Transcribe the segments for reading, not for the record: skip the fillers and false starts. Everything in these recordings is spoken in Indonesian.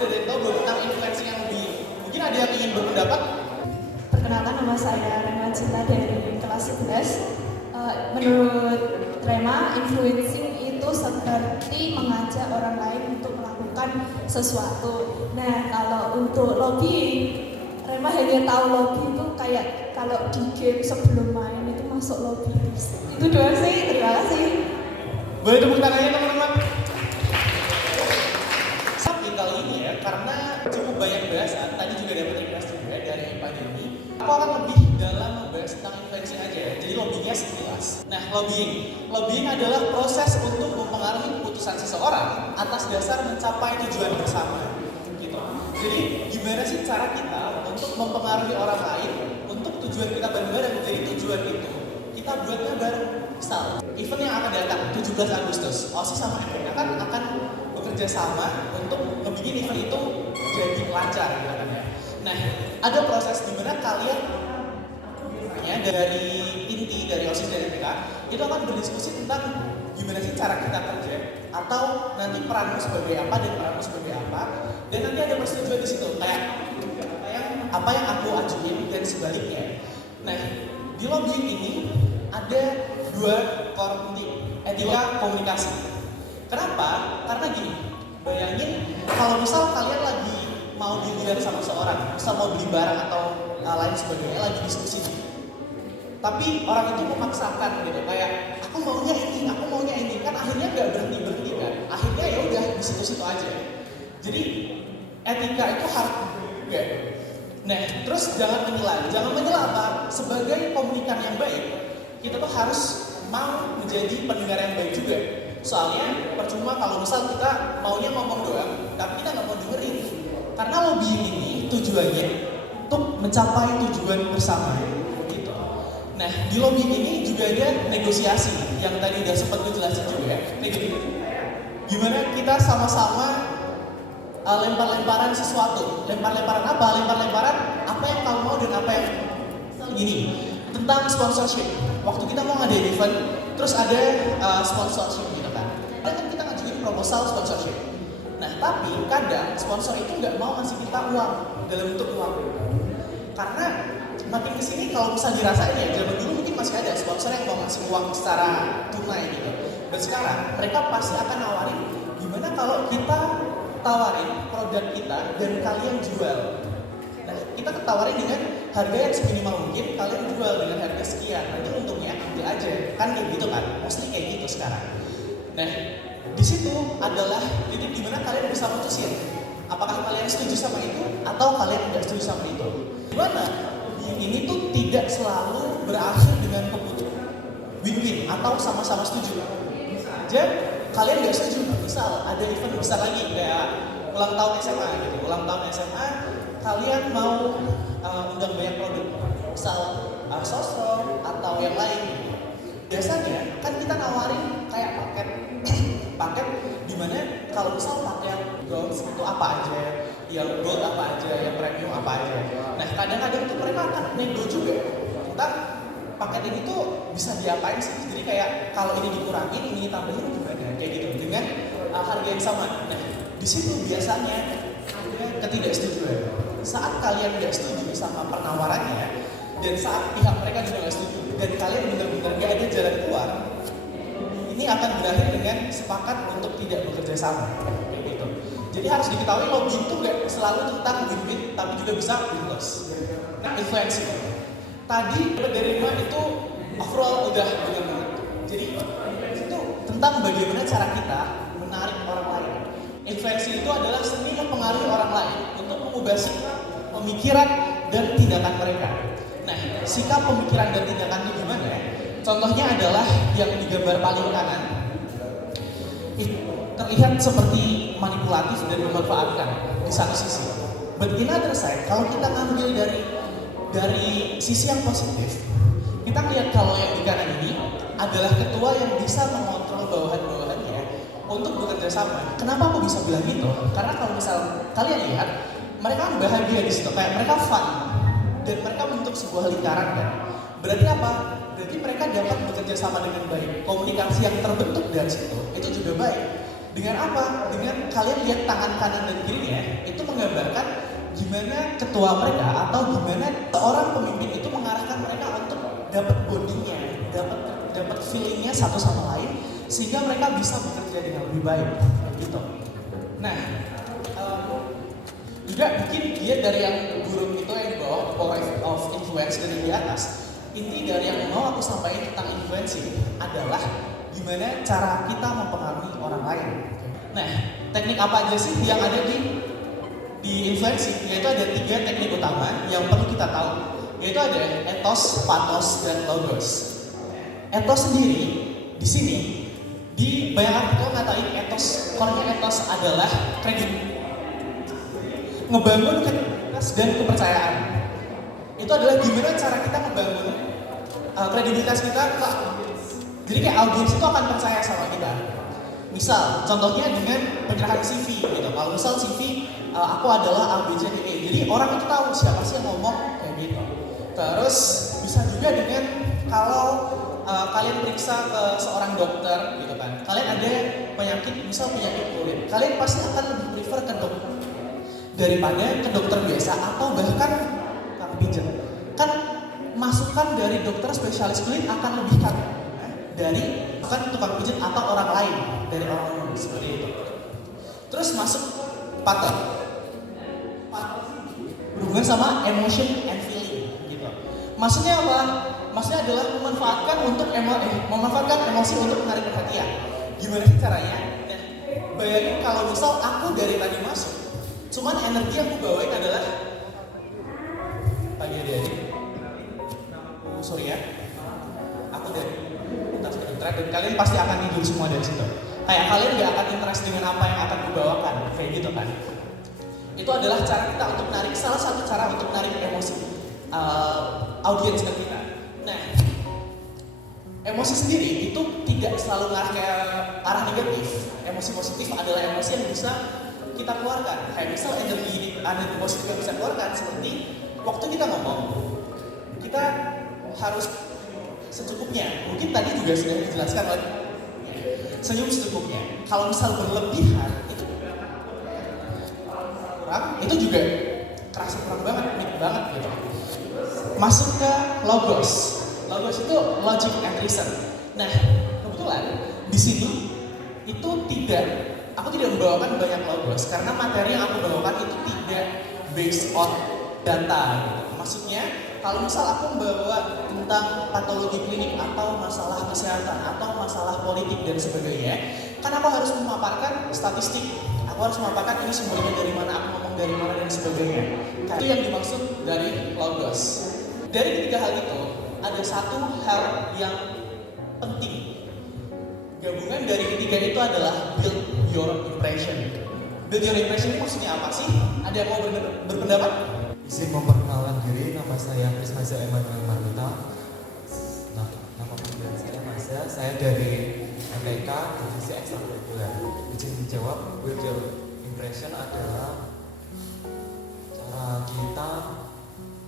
udah ada yang tahu belum tentang influencing yang lebih. Mungkin ada yang ingin berpendapat? Perkenalkan, nama saya Rema Cinta dari kelas 11. Menurut Rema, influencing itu seperti mengajak orang lain untuk melakukan sesuatu. Nah, kalau untuk lobbying, Rema hanya tahu lobby itu kayak kalau di game sebelum main itu masuk lobby. Itu doang sih, terima kasih. Boleh tepuk tangannya teman-teman? Tapi kali ini ya, karena cukup banyak bahasan, tadi juga dapat request juga dari Pak Deni. Aku akan lebih dalam membahas tentang influencing aja ya, jadi lobbyingnya sekilas. Nah, lobbying adalah proses untuk mempengaruhi keputusan seseorang atas dasar mencapai tujuan bersama. Gitu. Jadi, gimana sih cara kita untuk mempengaruhi orang lain untuk tujuan kita bareng-bareng, jadi tujuan itu kita buatnya bareng. Misal, event yang akan datang 17 Agustus, OSIS sama MPK kan akan bekerja sama untuk ngebikin event itu jadi lancar gitu kan ya. Nah, ada proses di mana kalian dari inti dari OSIS dan MPK itu akan berdiskusi tentang gimana sih cara kita kerja atau nanti peranmu sebagai apa dan peranmu sebagai apa, dan nanti ada persetujuan di situ kayak apa yang aku ajuin dan sebaliknya. Nah, di lobbying ini ada dua core penting, etika komunikasi. Kenapa? Karena gini, bayangin kalau misal kalian lagi mau dilihat sama seorang, misal mau beli barang atau lain sebagainya, lagi diskusi gitu. Tapi orang itu memaksakan gitu, kayak aku maunya ini, kan akhirnya nggak berhenti kan? Akhirnya ya udah di situ-situ aja. Jadi etika itu harus juga. Nah, terus jangan menyela apa? Sebagai komunikan yang baik, kita tuh harus mau menjadi pendengar yang baik juga. Soalnya percuma kalau misal kita maunya ngomong doang, tapi kita nggak mau dengerin. Karena lobbying ini tujuannya untuk mencapai tujuan bersama. Gitu. Nah, di lobbying ini juga ada negosiasi yang tadi udah sempat dijelasin juga. Gimana kita sama-sama lempar-lemparan sesuatu. Lempar-lemparan apa? Lempar-lemparan apa yang kamu mau dan apa yang gini. Tentang sponsorship. Waktu kita mau ngadain event, terus ada sponsorship gitu kan. Kadang kita ngajuin proposal sponsorship. Nah, tapi kadang sponsor itu nggak mau ngasih kita uang dalam bentuk uang. Karena makin kesini kalau bisa dirasain ya, zaman dulu mungkin masih ada sponsor yang mau ngasih uang secara tunai gitu. Dan sekarang mereka pasti akan nawarin gimana kalau kita tawarin produk kita dan kalian jual. Nah, kita ketawarin dengan harga yang seminimal mungkin, kalian jual dengan harga sekian. Nanti untungnya ambil aja, kan kayak gitu kan? Mostly kayak gitu sekarang. Nah, di situ adalah titik dimana kalian bisa mutusin apakah kalian setuju sama itu atau kalian tidak setuju sama itu. Dimana ini tuh tidak selalu berakhir dengan keputusan win-win atau sama-sama setuju. Bisa aja kalian nggak setuju. Misal ada event besar lagi kayak ulang tahun SMA gitu. Ulang tahun SMA kalian mau undang banyak produk, misal sosro atau yang lain. Biasanya kan kita nawarin kayak paket di mana kalau misal pakai gold itu apa aja, yang gold apa aja, yang premium apa aja. Nah, kadang-kadang tuh mereka akan nego juga tentang paket ini tuh bisa diapain sih. Jadi kayak kalau ini dikurangin, ini ditambahin gimana, kayak gitu dengan harga yang sama. Nah, di situ biasanya ada ketidaksetujuan. Saat kalian nggak setuju sama penawarannya dan saat pihak mereka juga nggak setuju dan kalian benar-benar nggak ada jalan keluar, ini akan berakhir dengan sepakat untuk tidak bekerja sama, kayak gitu. Jadi harus diketahui lobbying itu nggak selalu tentang win-win, tapi juga bisa win-loss. Nah, influencing tadi dari Rima itu overall udah benar-benar. Jadi itu tentang bagaimana cara kita menarik orang lain. Influencing itu adalah seni mempengaruhi orang lain untuk mengubah sikap, pemikiran, dan tindakan mereka. Nah, sikap, pemikiran, dan tindakan itu gimana ya? Contohnya adalah yang digambar paling kanan. Terlihat seperti manipulatif dan memanfaatkan di satu sisi. But in other side, kalau kita ngambil dari sisi yang positif, kita lihat kalau yang di kanan ini adalah ketua yang bisa mengontrol bawahan-bawahannya untuk bekerja sama. Kenapa aku bisa bilang gitu? Karena kalau misal kalian lihat, mereka kan bahagia di situ, kayak mereka fun dan mereka membentuk sebuah lingkaran kan. Berarti apa? Berarti mereka dapat bekerja sama dengan baik. Komunikasi yang terbentuk dari situ itu juga baik. Dengan apa? Dengan kalian lihat tangan kanan dan kirinya, itu menggambarkan gimana ketua mereka atau gimana seorang pemimpin itu mengarahkan mereka untuk dapat bondingnya, dapat feelingnya satu sama lain, sehingga mereka bisa bekerja dengan lebih baik, gitu. Nah, juga mungkin dia dari yang burung itu yang di bawah, power of influence dari di atas. Inti dari yang mau aku sampaikan tentang influencing adalah gimana cara kita mempengaruhi orang lain. Nah, teknik apa aja sih yang ada di influencing? Yaitu ada 3 teknik utama yang perlu kita tahu. Yaitu ada ethos, pathos, dan logos. Ethos sendiri di sini di banyak artikel ngatain ethos, core-nya ethos adalah ngebangun kredibilitas dan kepercayaan. Itu adalah gimana cara kita ngebangun kredibilitas kita ke, jadi kayak audiens itu akan percaya sama kita. Misal, contohnya dengan penyerahan CV gitu. Kalau misal CV aku adalah ABCDE, jadi orang itu tahu siapa sih yang ngomong kayak gitu. Terus bisa juga dengan kalau kalian periksa ke seorang dokter gitu kan, kalian ada penyakit, misal penyakit kulit, kalian pasti akan lebih prefer ke dokter daripada ke dokter biasa atau bahkan tukang pijat. Kan masukan dari dokter spesialis kulit akan lebih dari bukan tukang pijat atau orang lain, dari orang lain seperti itu. Terus masuk pattern berhubungan sama emotion and feeling gitu. Maksudnya apa? Maksudnya adalah memanfaatkan emosi untuk menarik perhatian. Gimana sih caranya? Nah, bayangin kalau misal aku dari tadi masuk, cuman energi yang aku bawain adalah pagi adik-adik. Sorry ya, aku dari tas interest dan kalian pasti akan tidur semua dari situ. Kayak kalian gak akan interest dengan apa yang akan kubawakan, kayak gitu kan? Itu adalah cara kita untuk menarik, salah satu cara untuk menarik emosi audiens ke kita. Nah, emosi sendiri itu tidak selalu ngarah ke arah negatif. Emosi positif adalah emosi yang bisa kita keluarkan. Kayak misal energi positif yang bisa keluarkan seperti waktu kita ngomong, kita harus secukupnya. Mungkin tadi juga sudah dijelaskan lagi. Senyum secukupnya. Kalau misal berlebihan itu kurang, itu juga kerasa kurang banget, unik banget gitu. Masuk ke logos. Logos itu logic and reason. Nah, kebetulan di sini itu aku tidak membawakan banyak logos karena materi yang aku bawakan itu tidak based on data gitu. Maksudnya, kalau misal aku membawa tentang patologi klinik atau masalah kesehatan atau masalah politik dan sebagainya, kan aku harus memaparkan statistik. Aku harus memaparkan ini sumbernya dari mana, aku ngomong dari mana dan sebagainya. Itu yang dimaksud dari logos. Dari ketiga hal itu, ada satu hal yang penting. Gabungan dari ketiga itu adalah build your impression. Build your impression ini maksudnya apa sih? Ada yang mau berpendapat? Izin memperkenalkan diri, nama saya Prismaza Emanuel Marita. Nah, nama panggilan saya Maza, saya dari MTK Divisi Ekstrakurikuler. Izin dijawab, build your impression adalah cara kita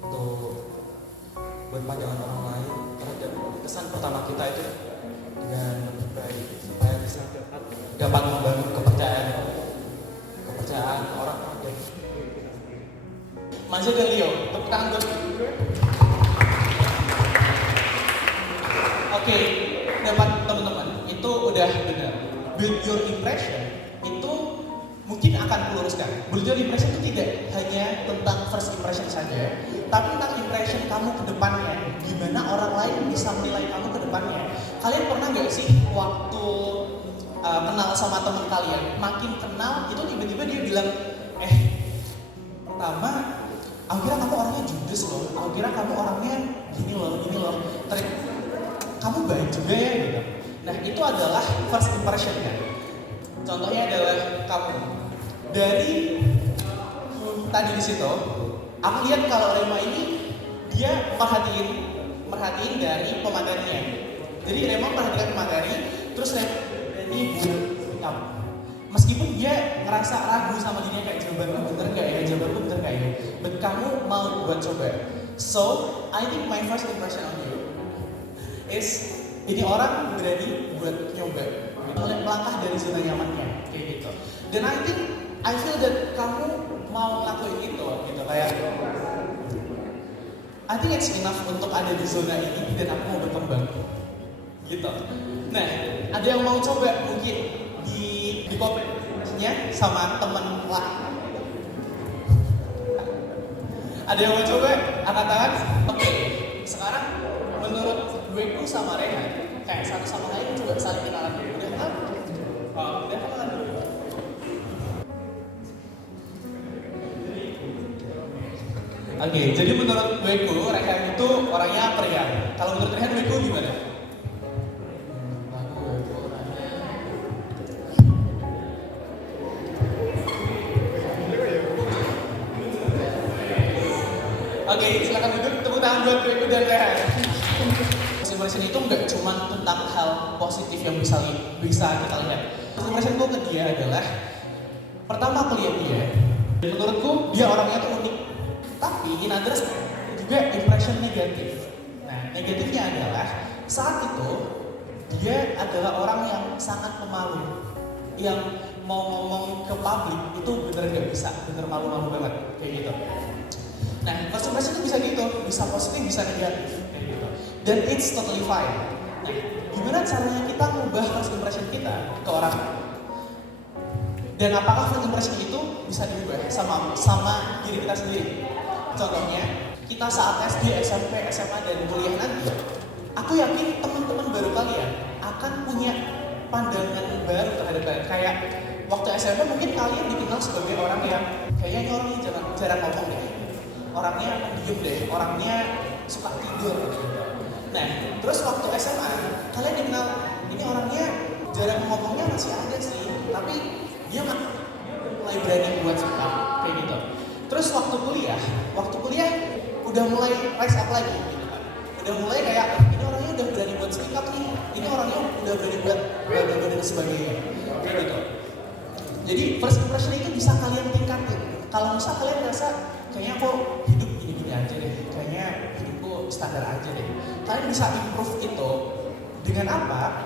untuk berpandangan orang lain terhadap kesan pertama kita itu dengan lebih baik supaya bisa dapat membangun kepercayaan orang dan Maza dan Leo, tepuk tangan buat Oke, dapat teman-teman, itu udah benar. Build your impression itu mungkin akan kuluruskan. Build your impression itu tidak hanya tentang first impression saja, tapi tentang impression kamu ke depannya. Gimana orang lain bisa menilai kamu ke depannya. Kalian pernah nggak sih waktu kenal sama teman kalian, makin kenal itu tiba-tiba dia bilang, pertama, aku kira kamu orangnya judes loh, aku kira kamu orangnya gini loh, ternyata kamu baik juga ya gitu. Nah itu adalah first impression ya. Contohnya adalah kamu dari tadi di situ, aku lihat kalau Rema ini dia merhatiin dari pematerinya. Jadi Rema perhatikan materi, terus Rema ini buat kamu. Meskipun dia ngerasa ragu sama dirinya kayak jawabanku bener gak ya, but kamu mau buat coba. So, I think my first impression on you is ini orang berani buat nyoba, melangkah dari zona nyamannya, kayak gitu. Dan I feel that kamu mau ngelakuin itu gitu, kayak I think it's enough untuk ada di zona ini dan aku mau berkembang gitu. Nah, ada yang mau coba mungkin di komen-nya sama temen lah. Ada yang mau coba angkat tangan? Oke, sekarang menurut gue sama Rehan kayak satu sama lain coba saling kenalan dulu. Udah kan? Oh, udah kenalan dulu. Oke, jadi menurut Weku, Rehan itu orangnya periang. Kalau menurut Rehan, Weku gimana? Aku itu orangnya Oke, silakan duduk. Tepuk tangan buat Weku dan Rehan. First impression itu nggak cuma tentang hal positif yang bisa kita lihat. First impressionku ke dia adalah, pertama aku lihat dia, menurutku dia orangnya tuh unik. Tapi in others juga impression negatif. Nah, negatifnya adalah saat itu dia adalah orang yang sangat pemalu, yang mau ngomong ke publik itu bener gak bisa, bener malu-malu banget kayak gitu. Nah, first impression itu bisa gitu, bisa positif, bisa negatif kayak gitu. Dan it's totally fine. Nah, gimana caranya kita ngubah first impression kita ke orang? Dan apakah first impression itu bisa diubah sama diri kita sendiri? Contohnya, kita saat SD, SMP, SMA, dan kuliah nanti, aku yakin teman-teman baru kalian akan punya pandangan baru terhadap kalian. Kayak waktu SMP mungkin kalian dikenal sebagai orang yang kayaknya orangnya jarang ngomong deh, orangnya pendiam deh, orangnya suka tidur. Nah, terus waktu SMA kalian dikenal ini orangnya jarang ngomongnya masih ada sih, tapi dia mulai berani buat suka kayak gitu. Terus waktu kuliah udah mulai rise up lagi gitu kan. Udah mulai kayak ini orangnya udah berani buat speak up nih. Ini orangnya udah berani buat dan sebagainya. Kayak gitu. Jadi first impression itu bisa kalian tingkatin. Kalau misal kalian merasa kayaknya aku hidup gini-gini aja deh. Kayaknya hidupku standar aja deh. Kalian bisa improve itu dengan apa?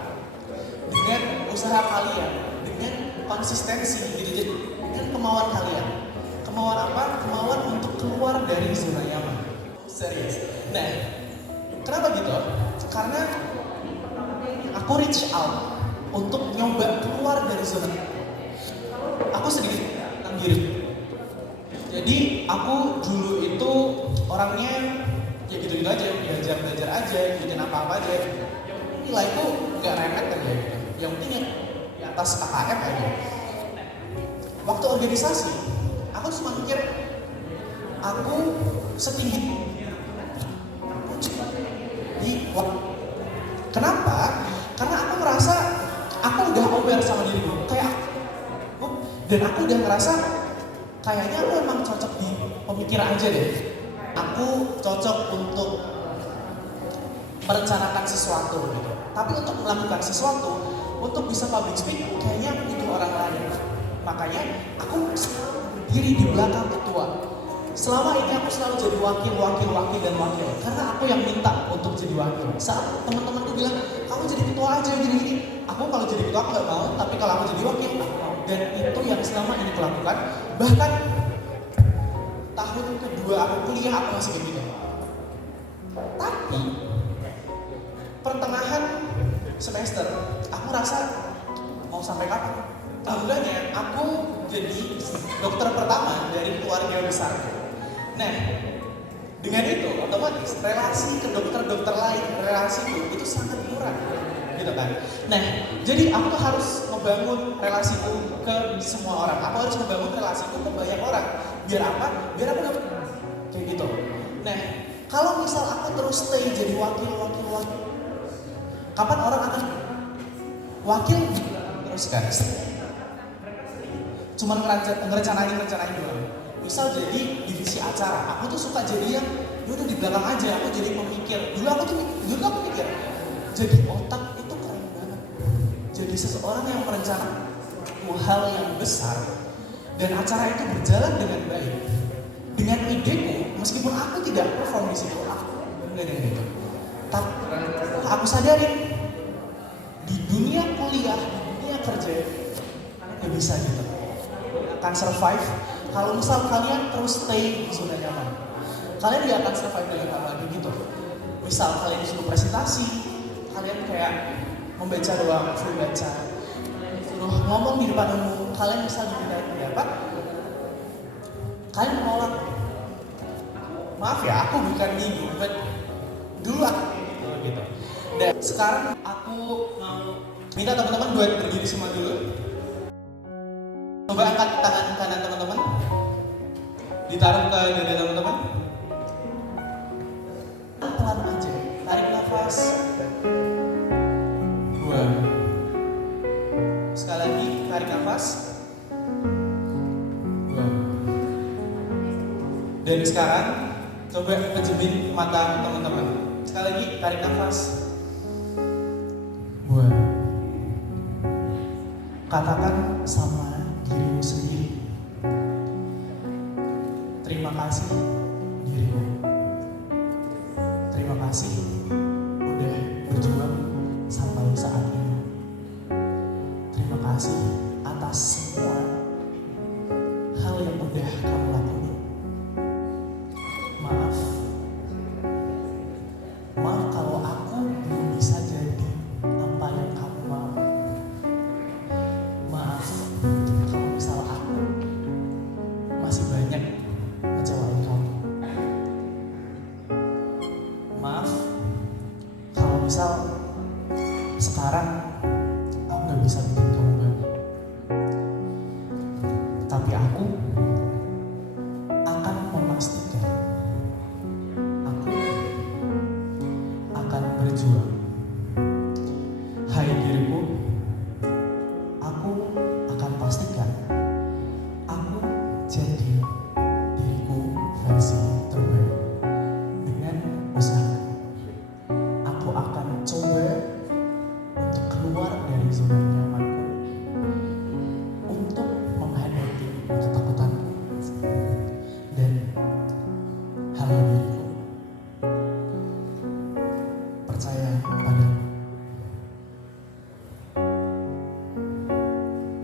Dengan usaha kalian, dengan konsistensi gitu, dengan kemauan kalian. Kemauan apa? Kemauan untuk keluar dari zona nyaman. Serius. Nah, kenapa gitu? Karena aku reach out untuk nyoba keluar dari zona. Aku sedikit tentang diri. Jadi aku dulu itu orangnya ya gitu-gitu aja, belajar aja, bikin apa-apa aja. Nilaiku nggak remet kan ya gitu. Yang penting ya di atas KKM aja. Waktu organisasi, aku cuma mikir aku setinggi kenapa? Karena aku merasa aku udah aware sama diriku kayak dan aku udah ngerasa kayaknya aku emang cocok di pemikiran aja deh. Aku cocok untuk merencanakan sesuatu gitu. Tapi untuk melakukan sesuatu, untuk bisa public speak kayaknya butuh orang lain. Makanya aku berdiri di belakang ketua. Selama ini aku selalu jadi wakil. Karena aku yang minta untuk jadi wakil. Saat teman-temanku bilang, kamu jadi ketua aja gini-gini. Aku kalau jadi ketua aku gak mau, tapi kalau aku jadi wakil, aku mau. Dan itu yang selama ini aku lakukan. Bahkan tahun kedua aku kuliah aku masih kayak gitu. Tapi pertengahan semester, aku rasa mau sampai kapan? Alhamdulillahnya aku jadi dokter pertama dari keluarga besar. Nah, dengan itu otomatis relasi ke dokter-dokter lain, relasiku itu sangat kurang, gitu kan? Nah, jadi aku tuh harus membangun relasiku ke semua orang. Aku harus membangun relasiku ke banyak orang. Biar apa? Biar aku dapat kayak gitu. Nah, kalau misal aku terus stay jadi wakil, kapan orang akan wakil terus kan? Cuman ngerencanain doang. Misal jadi divisi acara, aku tuh suka jadi yang udah di belakang aja, aku jadi pemikir. Dulu aku mikir, jadi otak itu keren banget. Jadi seseorang yang merencanakan hal yang besar dan acara itu berjalan dengan baik. Dengan ideku, meskipun aku tidak perform di situ, aku dengan itu. Tapi aku sadari di dunia kuliah, di dunia kerja, nggak bisa gitu. Akan survive kalau misal kalian terus stay di zona nyaman. Kalian nggak akan survive dengan hal lagi gitu. Misal kalian disuruh presentasi, kalian kayak membaca doang, full baca. Suruh ngomong di depan umum, kalian misal diminta pendapat, kalian menolak. Maaf ya, aku bukan minggu, but dulu aku gitu. Dan sekarang aku mau minta teman-teman buat berdiri semua dulu. Coba angkat tangan kanan teman-teman, ditaruh ke dada teman-teman. Pelan aja, tarik nafas, buang. Sekali lagi, tarik nafas, buang. Dan sekarang coba pejemin mata teman-teman. Sekali lagi, tarik nafas, buang. Katakan sama dirimu sendiri, terima kasih dirimu. Terima kasih udah berjuang sampai saat ini. Terima kasih atas semua hal yang udah kamu lakuin. Maaf kalau aku belum bisa jadi apa yang kamu mau. Maaf kalau misal aku masih banyak ngecewain kamu. Maaf kalau misal sekarang aku gak bisa bikin kamu bangga. Tapi aku akan memastikan aku akan berjuang. Hai diriku, aku akan pastikan aku jadi diriku versi terbaik. Dengan usaha, aku akan coba untuk keluar dari zona nyamanku, untuk menghadapi ketakutanku dan hal diriku. Percaya padaku.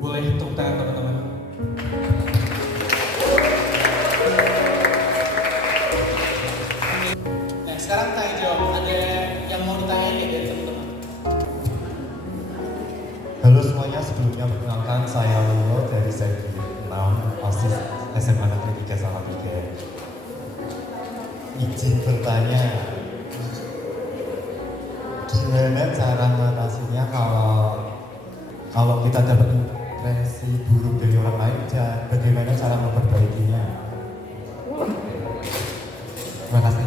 Boleh hitung tangan teman-teman. Nah, sekarang tanya jawab. Ada yang mau ditanyain ya dari teman-teman? Halo semuanya, sebelumnya perkenalkan saya Lolo dari segi 6 OSIS SMA Negeri 3 Salatiga. Izin bertanya, gimana cara mengatasinya kalau kita dapat impresi buruk dari orang lain, bagaimana cara memperbaikinya? Terima kasih.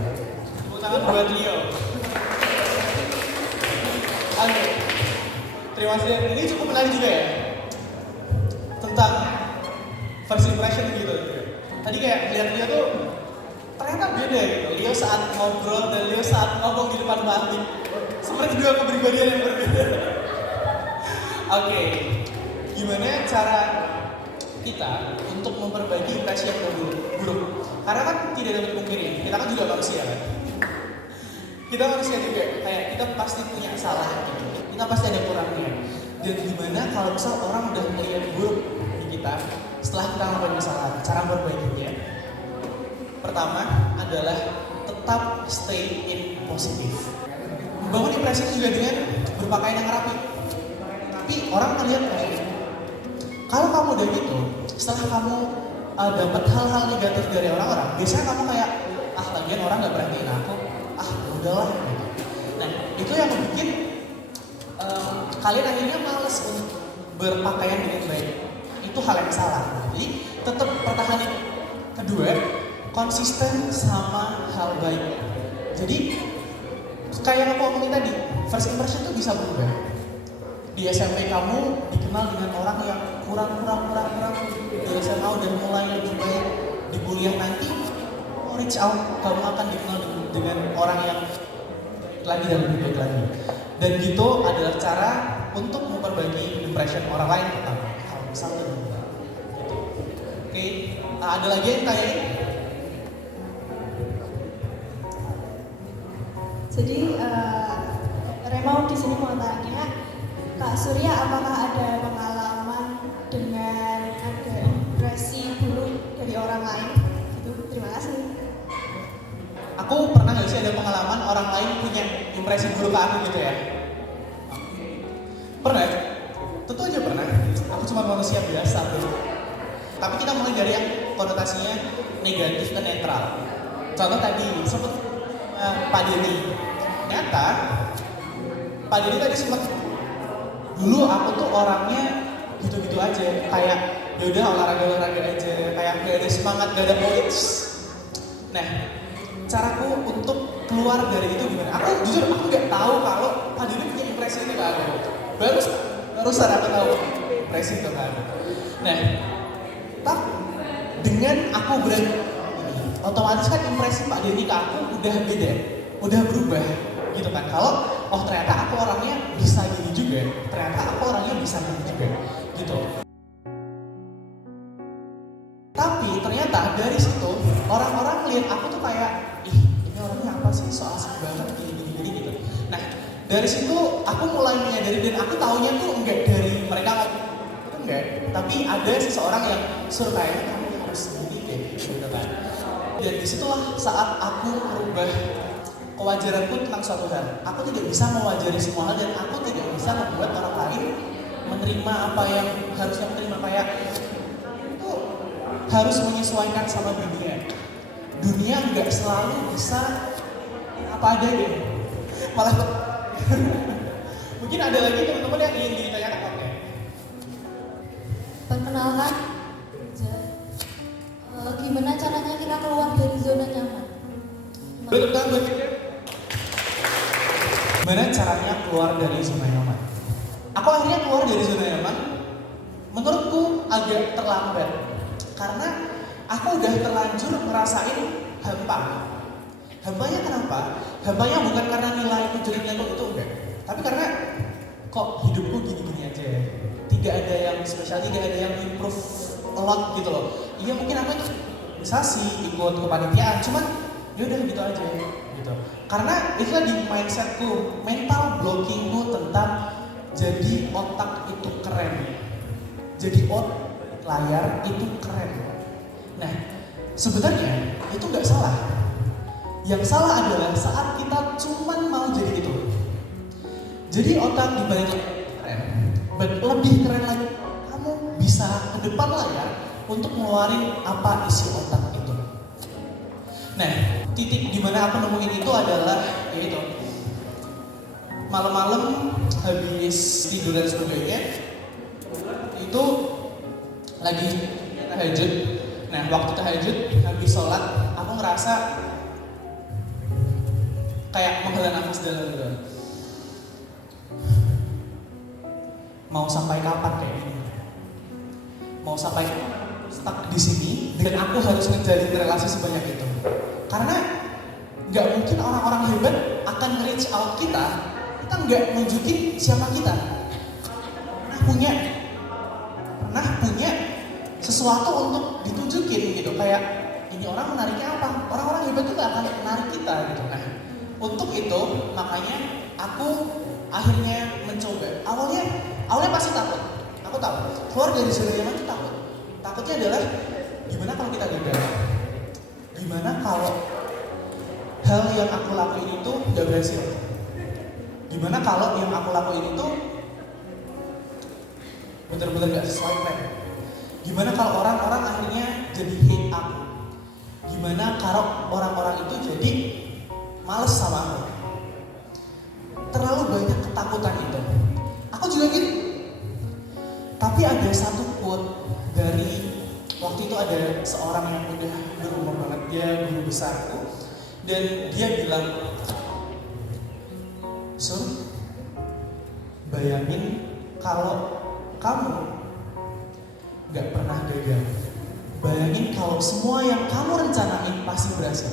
Tepuk tangan buat Leo. Oke. Terima kasih. Ini cukup menarik juga ya. Tentang first impression gitu. Tadi kayak lihat Leo tuh ternyata beda gitu. Leo saat ngobrol dan Leo saat ngomong di depan publik seperti dua kepribadian yang berbeda. Oke. Gimana cara kita untuk memperbaiki impresi yang buruk? Karena kan tidak dapat dipungkiri, kita kan juga manusia kan. Kita manusia juga, kayak kita pasti punya salah gitu. Kita pasti ada kurangnya. Dan gimana kalau misal orang udah melihat buruk di kita setelah kita melakukan kesalahan, cara memperbaikinya? Pertama adalah tetap stay in positif. Membangun impresi juga dengan berpakaian yang rapi. Tapi orang melihat kayak kalau kamu udah gitu, setelah kamu dapat hal-hal negatif dari orang-orang, biasanya kamu kayak lagian orang nggak perhatiin aku, udahlah gitu. Nah itu yang bikin kalian akhirnya males untuk berpakaian dengan baik. Itu hal yang salah. Jadi tetap pertahanin. Kedua, konsisten sama hal baik. Jadi kayak yang aku ngomongin tadi, first impression tuh bisa berubah. Di SMP kamu dikenal dengan orang yang kurang. Di SMA udah mulai lebih baik. Di kuliah nanti reach out, kamu akan dikenal dengan orang yang lagi dan lebih baik lagi. Dan gitu adalah cara untuk memperbaiki impression orang lain tentang hal misalnya gitu. Oke, ada lagi yang tanyain? Jadi Remau di sini mau tanya, Kak Surya apakah ada pengalaman dengan impresi dulu ke aku gitu ya. Pernah? Tentu aja pernah. Aku cuma manusia biasa bro. Tapi kita mulai dari yang konotasinya negatif ke netral. Contoh tadi sempat Pak Denny. Ternyata Pak Denny tadi sempat dulu aku tuh orangnya gitu-gitu aja, kayak yaudah olahraga aja, kayak gak ada semangat, gak ada points. Nah, caraku untuk keluar dari itu gimana? Aku jujur aku nggak tahu kalau Pak Denny punya impresi itu kan. Barusan aku tahu impresi itu kan. Nah, tapi dengan aku berani, otomatis kan impresi Pak Denny ke aku udah beda, udah berubah gitu kan. Kalau oh ternyata aku orangnya bisa gini juga, ternyata aku orangnya bisa gini juga gitu. Tapi ternyata dari situ orang-orang lihat aku tuh kayak, ih ini orangnya apa sih, so asik banget gini gitu. Nah dari situ aku mulai menyadari, dan aku taunya tuh enggak dari mereka ngomong, enggak, tapi ada seseorang yang suruh kayak kamu harus gini deh gitu kan. Dan disitulah saat aku merubah kewajaranku tentang suatu hal. Aku tidak bisa mewajari semua hal, dan aku tidak bisa membuat orang lain menerima apa yang harusnya menerima. Kayak itu harus menyesuaikan sama dunia. Dunia nggak selalu bisa apa adanya. Malah mungkin ada lagi teman-teman yang ingin ditanyakan. Oke. Perkenalkan, gimana caranya kita keluar dari zona nyaman? Gimana caranya keluar dari zona nyaman? Aku akhirnya keluar dari zona nyaman, menurutku agak terlambat. Karena aku udah terlanjur ngerasain hampa. Hampanya kenapa? Hampanya bukan karena nilaiku jelek itu enggak. Tapi karena kok hidupku gini-gini aja ya. Tidak ada yang spesial, tidak ada yang improve a lot gitu loh. Iya mungkin aku itu organisasi, ikut kepanitiaan, cuman yaudah gitu aja gitu. Karena itulah di mindsetku, mental blockingku tentang jadi otak itu keren, jadi layar itu keren. Nah sebenarnya itu nggak salah. Yang salah adalah saat kita cuman mau jadi itu. Jadi otak dibalik keren, lebih keren lagi kamu bisa ke depan layar untuk ngeluarin apa isi otak itu. Nah, titik dimana aku nemuin itu adalah yaitu malam-malam habis tidur dan sebagainya itu lagi tahajud. Nah, waktu tahajud habis sholat aku ngerasa kayak menghela nafas dalam. Mau sampai kapan kayak gini? Mau sampai stuck di sini dan aku harus menjalin relasi sebanyak itu. Karena nggak mungkin orang-orang hebat akan reach out kita nggak nunjukin siapa kita. Pernah punya sesuatu untuk ditunjukin gitu, kayak ini orang menariknya apa? Orang-orang hebat itu nggak akan menarik kita gitu. Nah, untuk itu makanya aku akhirnya mencoba. Awalnya pasti takut. Aku tahu. Keluar dari zona nyaman itu takut. Takutnya adalah gimana kalau kita gagal? Gimana kalau hal yang aku lakuin itu nggak berhasil? Gimana kalau yang aku lakuin itu benar-benar nggak sesuai plan? Gimana kalau orang-orang akhirnya jadi hate aku? Gimana kalau orang-orang itu jadi males sama aku? Terlalu banyak ketakutan itu. Aku juga gitu. Tapi ada satu quote dari waktu itu, ada seorang yang udah berumur banget, dia guru besarku, dan dia bilang, "Sun, bayangin kalau kamu gak pernah gagal. Bayangin kalau semua yang kamu rencanain pasti berhasil.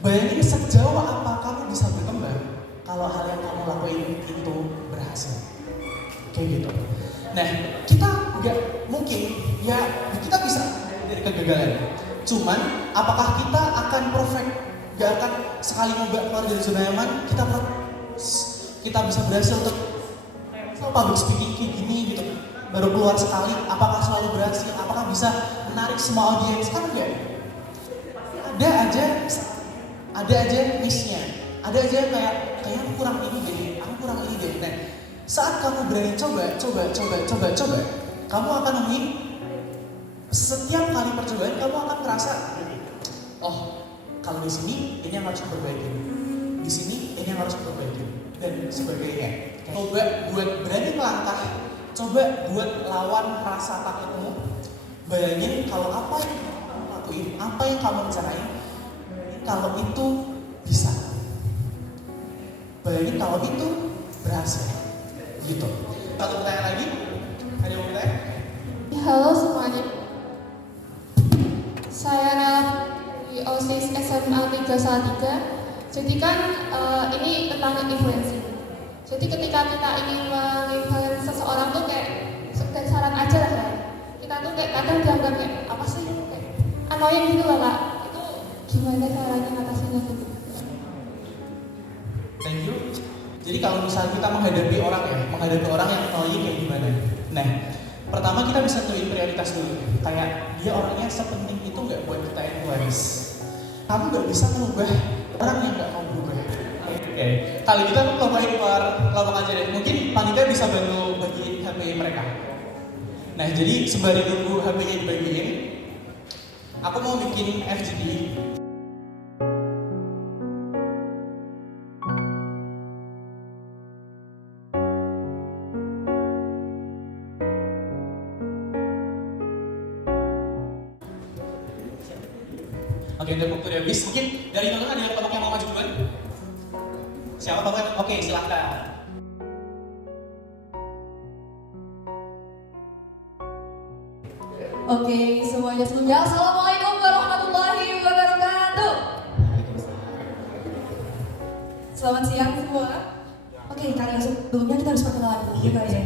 Bayangin sejauh apa kamu bisa berkembang kalau hal yang kamu lakuin itu berhasil." Kayak gitu. Nah, kita nggak mungkin, ya kita bisa dari kegagalan. Cuman, apakah kita akan perfect? Gak akan sekali nyoba keluar dari zona nyaman, kita bisa berhasil untuk public speaking kayak gini gitu. Baru keluar sekali, apakah selalu berhasil? Apakah bisa menarik semua audiens? Kan enggak. Ada aja miss-nya. Ada aja kayak kayaknya aku kurang ini deh. Nah, saat kamu berani coba, kamu akan nemuin setiap kali percobaan kamu akan merasa, oh kalau di sini ini yang harus diperbaiki, di sini ini yang harus diperbaiki dan sebagainya. Coba buat berani melangkah, coba buat lawan rasa takutmu. Bayangin kalau apa yang kamu lakuin, apa yang kamu rencanain, kalau itu bisa. Bayangin kalau itu berhasil. Gitu. Satu pertanyaan lagi? Ada yang mau bertanya? Halo semuanya. Saya di OSIS SMA 3 Salatiga. Jadi kan ini tentang influencing. Jadi ketika kita ingin menginfluence seseorang tuh kayak saran aja lah ya. Kita tuh kayak kadang dianggap kayak apa sih? Kayak annoying gitu lah Kak. Itu gimana caranya ngatasinnya gitu? Thank you. Jadi kalau misalnya kita menghadapi orang yang annoying kayak gimana? Nah, pertama kita bisa tentuin prioritas dulu. Kayak dia orangnya sepenting itu nggak buat kita influence. Kamu nggak bisa mengubah orang yang nggak mau berubah. Oke. Kali kita lombain keluar kelompok aja deh. Mungkin panitia bisa bantu bagiin HP mereka. Nah, jadi sembari nunggu HP-nya dibagiin, aku mau bikin FGD. Oke, untuk waktu udah habis, mungkin dari teman-teman ada kelompok yang mau maju duluan? Siapa kelompok? Oke, silahkan. Oke, semuanya sebelumnya Assalamualaikum warahmatullahi wabarakatuh. Selamat siang semua. Oke, karena sebelumnya kita harus perkenalan dulu guys ya.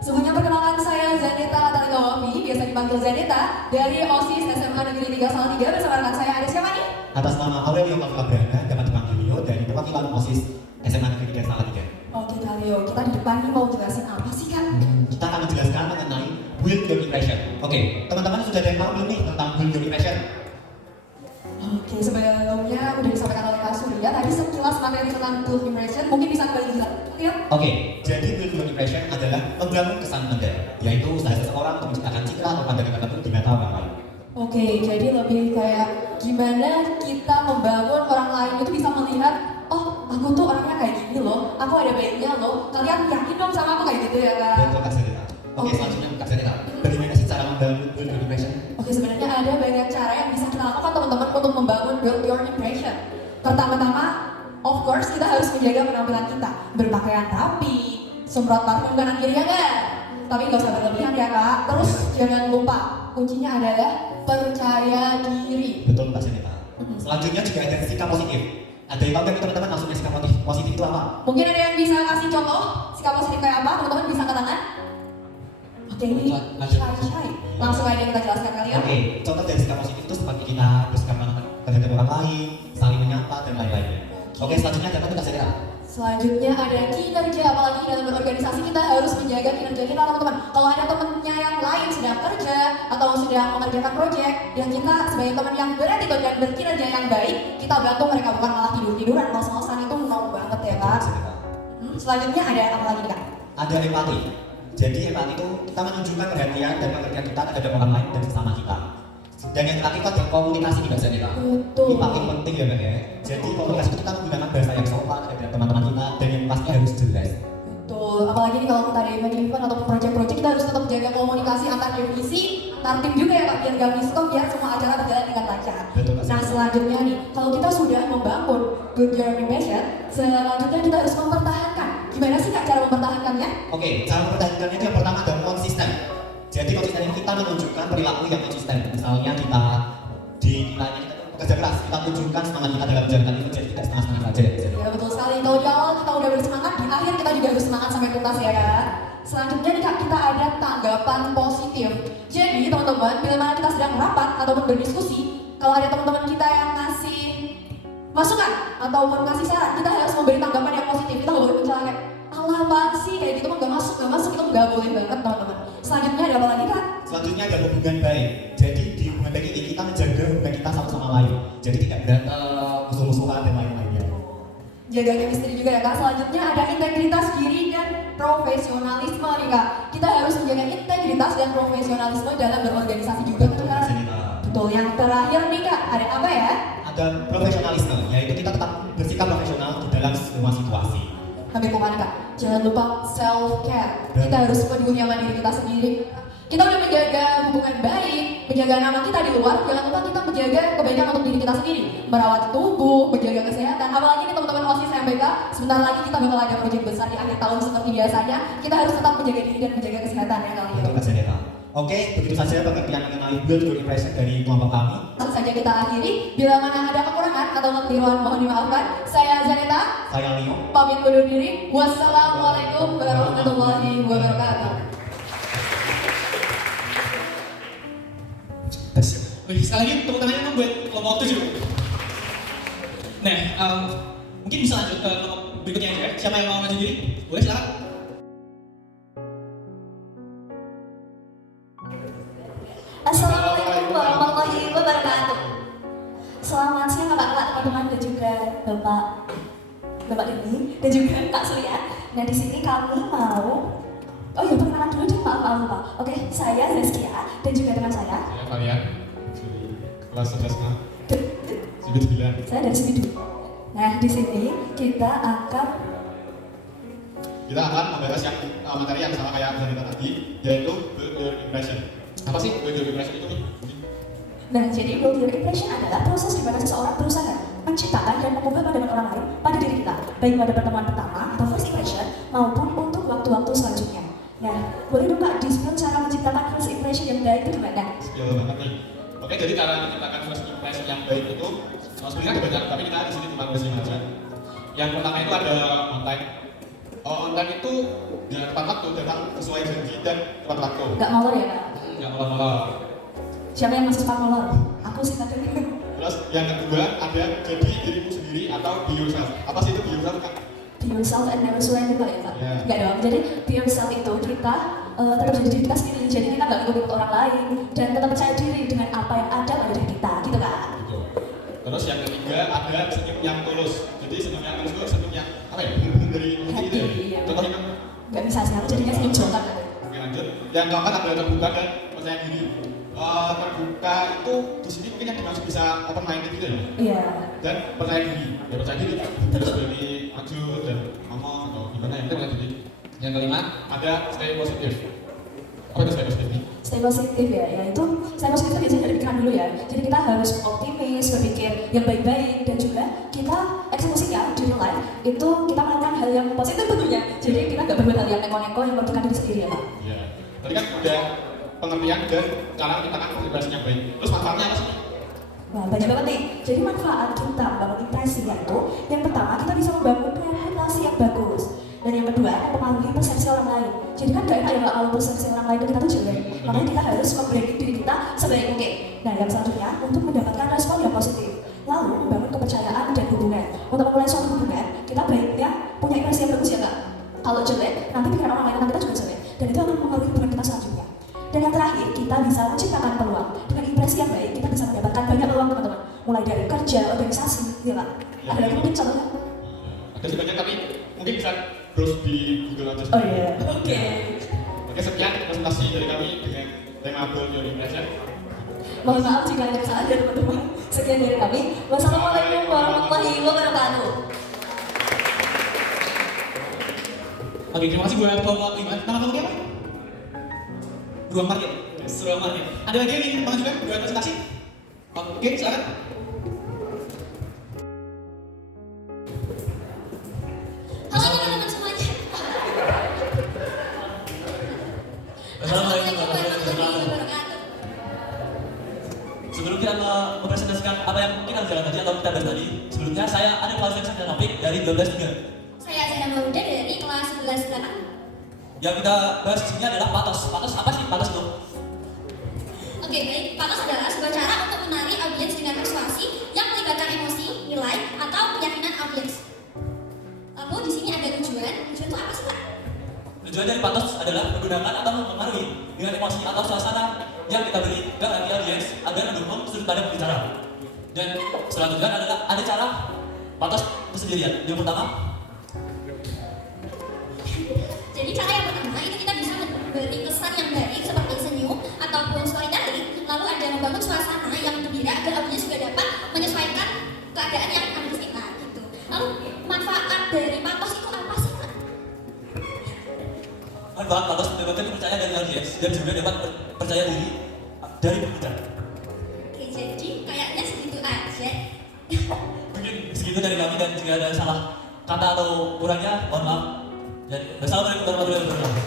Sebelumnya perkenalkan saya Zaneta Taligawafi, biasa dipanggil Zaneta, dari OSIS SMA Negeri 3 Salatiga. Bersama rekan saya ada siapa nih? Atas nama Aurelio Kabrana, dapat dipanggil Leo dari perwakilan OSIS SMA Negeri 3 Salatiga. Oke Kak Leo, kita di depan nih mau jelasin apa sih kan? Kita akan menjelaskan mengenai build your impression. Oke, teman-teman sudah ada yang tahu belum nih tentang build your impression? Oke, sebelumnya udah disampaikan oleh Kak Surya, tadi sekilas materi tentang build impression, mungkin bisa kembali dijelaskan. Oke, jadi build your impression adalah membangun kesan Anda, yaitu usaha seseorang untuk menciptakan citra atau pandangan tertentu di mata orang lain. Oke, jadi lebih kayak gimana kita membangun orang lain itu bisa melihat, oh aku tuh orangnya kayak gini loh, aku ada baiknya loh, kalian yakin dong sama aku kayak gitu ya Kak? Betul Kak Zaneta. Oke, selanjutnya Kak Zaneta, bagaimana sih cara membangun build your impression? Oke, sebenarnya ada banyak cara yang bisa kita lakukan teman-teman untuk membangun build your impression. Pertama-tama, of course kita harus menjaga penampilan kita, berpakaian rapi, semprot parfum kanan kiri ya enggak? Tapi nggak usah berlebihan ya Kak. Terus jangan lupa, kuncinya adalah percaya diri. Betul Kak Zaneta. Selanjutnya juga ada sikap positif. Ada yang tahu nggak teman-teman maksudnya sikap positif itu apa? Mungkin ada yang bisa kasih contoh sikap positif kayak apa? Teman-teman bisa angkat tangan? Oke, ini shy. Langsung aja kita jelaskan kali ya. Oke, contoh dari sikap positif itu seperti kita bersikap terhadap orang lain, saling menyapa dan lain-lain. Oke, selanjutnya ada apa tuh Kak Zaneta? Selanjutnya ada kinerja, apalagi dalam berorganisasi kita harus menjaga kinerja kita teman-teman. Kalau ada temennya yang lain sedang kerja atau sedang mengerjakan proyek, ya kita sebagai teman yang beretitude dan berkinerja yang baik, kita bantu mereka, bukan malah tidur-tiduran, males-malesan itu mau banget ya Kak. Selanjutnya ada apa lagi Kak? Ada empati. Jadi empati itu kita menunjukkan perhatian dan pengertian kita terhadap orang lain dan sesama kita. Dan yang terakhir itu ada komunikasi di bahasa kita. Betul. Ini paling penting ya Mbak ya. Jadi komunikasi itu kita menggunakan bahasa yang sopan terhadap teman-teman kita dan yang pasti harus jelas. Betul, apalagi nih kalau kita ada event-event atau project-project kita harus tetap jaga komunikasi antar divisi, antar tim juga ya Kak, biar gak miss-stop, biar semua acara berjalan dengan lancar. Betul, Kak. Nah selanjutnya nih, kalau kita sudah membangun good your impression, selanjutnya kita harus mempertahankan. Gimana sih Kak cara mempertahankannya? Oke, cara mempertahankannya itu yang pertama adalah konsisten. Jadi konsisten itu kita menunjukkan perilaku yang konsisten. Misalnya kita bekerja keras, kita tunjukkan semangat kita dalam menjalankan itu, jadi tidak setengah-setengah saja. Ya betul sekali, kalau di awal kita udah bersemangat, di akhir kita juga harus semangat sampai tuntas ya Kak. Selanjutnya nih Kak, kita ada tanggapan positif. Jadi teman-teman, bila mana kita sedang merapat ataupun berdiskusi, kalau ada teman-teman kita yang ngasih masukan ataupun ngasih saran, kita harus memberi tanggapan yang positif. Kita nggak boleh bicara kayak, alah apaan sih, kayak gitu mah gak masuk, itu nggak boleh banget teman-teman. Selanjutnya ada apa lagi Kak? Selanjutnya ada hubungan baik. Jadi di hubungan baik ini kita menjaga hubungan kita satu sama lain. Jadi tidak berantem, musuh-musuhan dan lain-lainnya. jaga chemistry juga ya kak. Selanjutnya ada integritas diri dan profesionalisme nih kak. Kita harus menjaga integritas dan profesionalisme dalam berorganisasi juga betul kak? Betul. Yang terakhir nih kak, ada apa ya? Ada profesionalisme, yaitu kita tetap bersikap profesional di dalam semua situasi. Sampai kemana kak? Jangan lupa self care. Kita harus peduli sama diri kita sendiri. Kita udah menjaga hubungan baik, menjaga nama kita di luar, jangan lupa kita menjaga kebaikan untuk diri kita sendiri. Merawat tubuh, menjaga kesehatan. Apalagi nih teman-teman OSIS MPK, sebentar lagi kita bakal ada proyek besar di akhir tahun seperti biasanya. Kita harus tetap menjaga diri dan menjaga kesehatan ya kali Betul ini. Kak Zaneta. Oke, begitu saja pengertian mengenai build your impression dari kelompok kami. Langsung saja kita akhiri. Bila mana ada kekurangan atau kekeliruan mohon dimaafkan. Saya Zaneta, Saya Leo. pamit undur diri. Wassalamualaikum warahmatullahi wabarakatuh. Wih, sekali lagi tepuk tangannya dong buat kelompok 7. Nah, mungkin bisa lanjut ke kelompok berikutnya aja ya. Siapa yang mau maju diri? Boleh silakan. Assalamualaikum warahmatullahi wabarakatuh. Selamat siang kakak-kakak, teman-teman dan juga Bapak Deni dan juga Kak Surya. Nah di sini kami mau perkenalan dulu deh, maaf lupa. Oke, saya Zaskia dan juga teman saya. Saya Kalian dari kelas 11 A. Sibit 9. Saya dari Sibidu. Nah di sini kita akan membahas yang materi yang sama kayak Zanita tadi, yaitu build your impression. Apa sih build your impression itu? Nah, jadi build your impression adalah proses di mana seseorang berusaha menciptakan dan mengubah pandangan orang lain pada diri kita, baik pada pertemuan pertama atau first impression maupun untuk waktu-waktu selanjutnya. Nah, boleh dong Kak di-spill cara menciptakan first impression yang baik itu gimana? Spill banget nih. Oke, jadi cara menciptakan first impression yang baik itu sebenarnya ada banyak, tapi kita di sini cuma bersih aja. Yang pertama itu ada on time. On time itu dengan tepat waktu, datang sesuai janji dan tepat waktu. Gak molor ya Kak? Nggak molor-molor. Siapa yang masih suka molor? Aku sih tadi. Terus yang kedua ada jadi dirimu sendiri atau be yourself. Apa sih itu be yourself Kak? Be yourself and never surrender ya Kak? Yeah. Gak dong, jadi be yourself itu kita tetap jadi diri kita sendiri. Jadi kita gak ikut orang lain dan tetap percaya diri dengan apa yang ada pada diri kita, gitu Kak? Betul. Terus yang ketiga ada senyum yang tulus. Jadi senyum yang tulus itu senyum yang apa ya? Bener-bener dari hati gitu ya. Iya. Contohnya kan? Gak bisa sih, aku jadinya senyum jokan. Oke lanjut. Yang keempat ada terbuka dan percaya diri. Terbuka itu di sini mungkin yang dimaksud bisa open minded gitu ya. Iya. Dan percaya diri. Ya percaya diri terus dari maju dan ngomong atau gimana yang percaya diri. Yang kelima ada stay positif. Apa itu stay positif nih? Stay positif ya, yaitu stay positif itu biasanya dari pikiran dulu ya. Jadi kita harus optimis, berpikir yang baik-baik dan juga kita eksekusinya di real life itu kita melakukan hal yang positif tentunya. Jadi kita gak berbuat hal yang neko-neko yang merugikan diri sendiri ya Pak. Iya. Tadi kan udah pengertian dan cara menciptakan impresi yang baik. Terus manfaatnya apa sih? Wah banyak banget nih. Jadi manfaat kita membangun impresi yaitu yang pertama kita bisa membangun reputasi yang bagus. Dan yang kedua, mempengaruhi persepsi orang lain. Jadi kan gak enak ya kalau persepsi orang lain itu kita tuh jelek. Makanya kita harus membranding diri kita sebaik mungkin. Nah yang selanjutnya, untuk mendapatkan respon yang positif. Lalu membangun kepercayaan dan hubungan. Untuk memulai suatu hubungan, kita baiknya punya impresi yang bagus ya Kak. Kalau jelek, nanti pikiran orang lain tentang kita juga jelek. Dan itu akan mempengaruhi hubungan kita selanjutnya. Dan yang terakhir, kita bisa menciptakan peluang. Dengan impresi yang baik, kita bisa mendapatkan banyak peluang teman-teman. Mulai dari kerja, organisasi, ya Kak. Ada lagi mungkin contohnya? Ada sih banyak tapi mungkin bisa browse di Google aja. Oh iya. Oke. Oke, sekian presentasi dari kami dengan tema Build Your Impression. Mohon maaf jika ada kesalahan ya teman-teman. Sekian dari kami. Wassalamualaikum warahmatullahi wabarakatuh. Oke, terima kasih buat kelompok 5. Nama kelompoknya apa? Ruang Market. Yes, Ruang Market. Ada lagi yang ingin mengajukan buat presentasi? Oke, silakan. Halo teman-teman semuanya. Assalamualaikum warahmatullahi wabarakatuh. Sebelum kita mempresentasikan apa yang kita bicarakan tadi atau kita bahas tadi, sebelumnya saya ada klarifikasi dan topik dari 12.3. Saya Zahra Maulida dari kelas 11 belakang. Yang kita bahas di sini adalah patos. Patos apa sih patos itu? Oke, baik. Patos adalah sebuah cara untuk menarik audiens dengan persuasi yang melibatkan emosi, nilai, atau keyakinan audiens. Lalu di sini ada tujuan. Tujuan itu apa sih, Pak? Tujuan dari patos adalah menggunakan atau mempengaruhi dengan emosi atau suasana yang kita beri ke hati audiens agar mendukung sudut pandang pembicara. Dan setelah tujuan adalah ada cara Pantas kesendirian. Yang pertama, Jadi cara yang pertama itu kita bisa memberi kesan yang baik seperti senyum ataupun storytelling, lalu ada membangun suasana yang gembira agar audiens juga dapat menyesuaikan keadaan yang ada di sekitar gitu. Lalu manfaat dari patos itu apa sih Kak? manfaat pantas mendapatkan kepercayaan dari audiens dan juga dapat percaya diri dari pembicara. Oke, jadi kayaknya segitu aja. Mungkin segitu dari kami dan jika ada salah kata atau kurangnya, mohon maaf. Dan wassalamualaikum warahmatullahi wabarakatuh.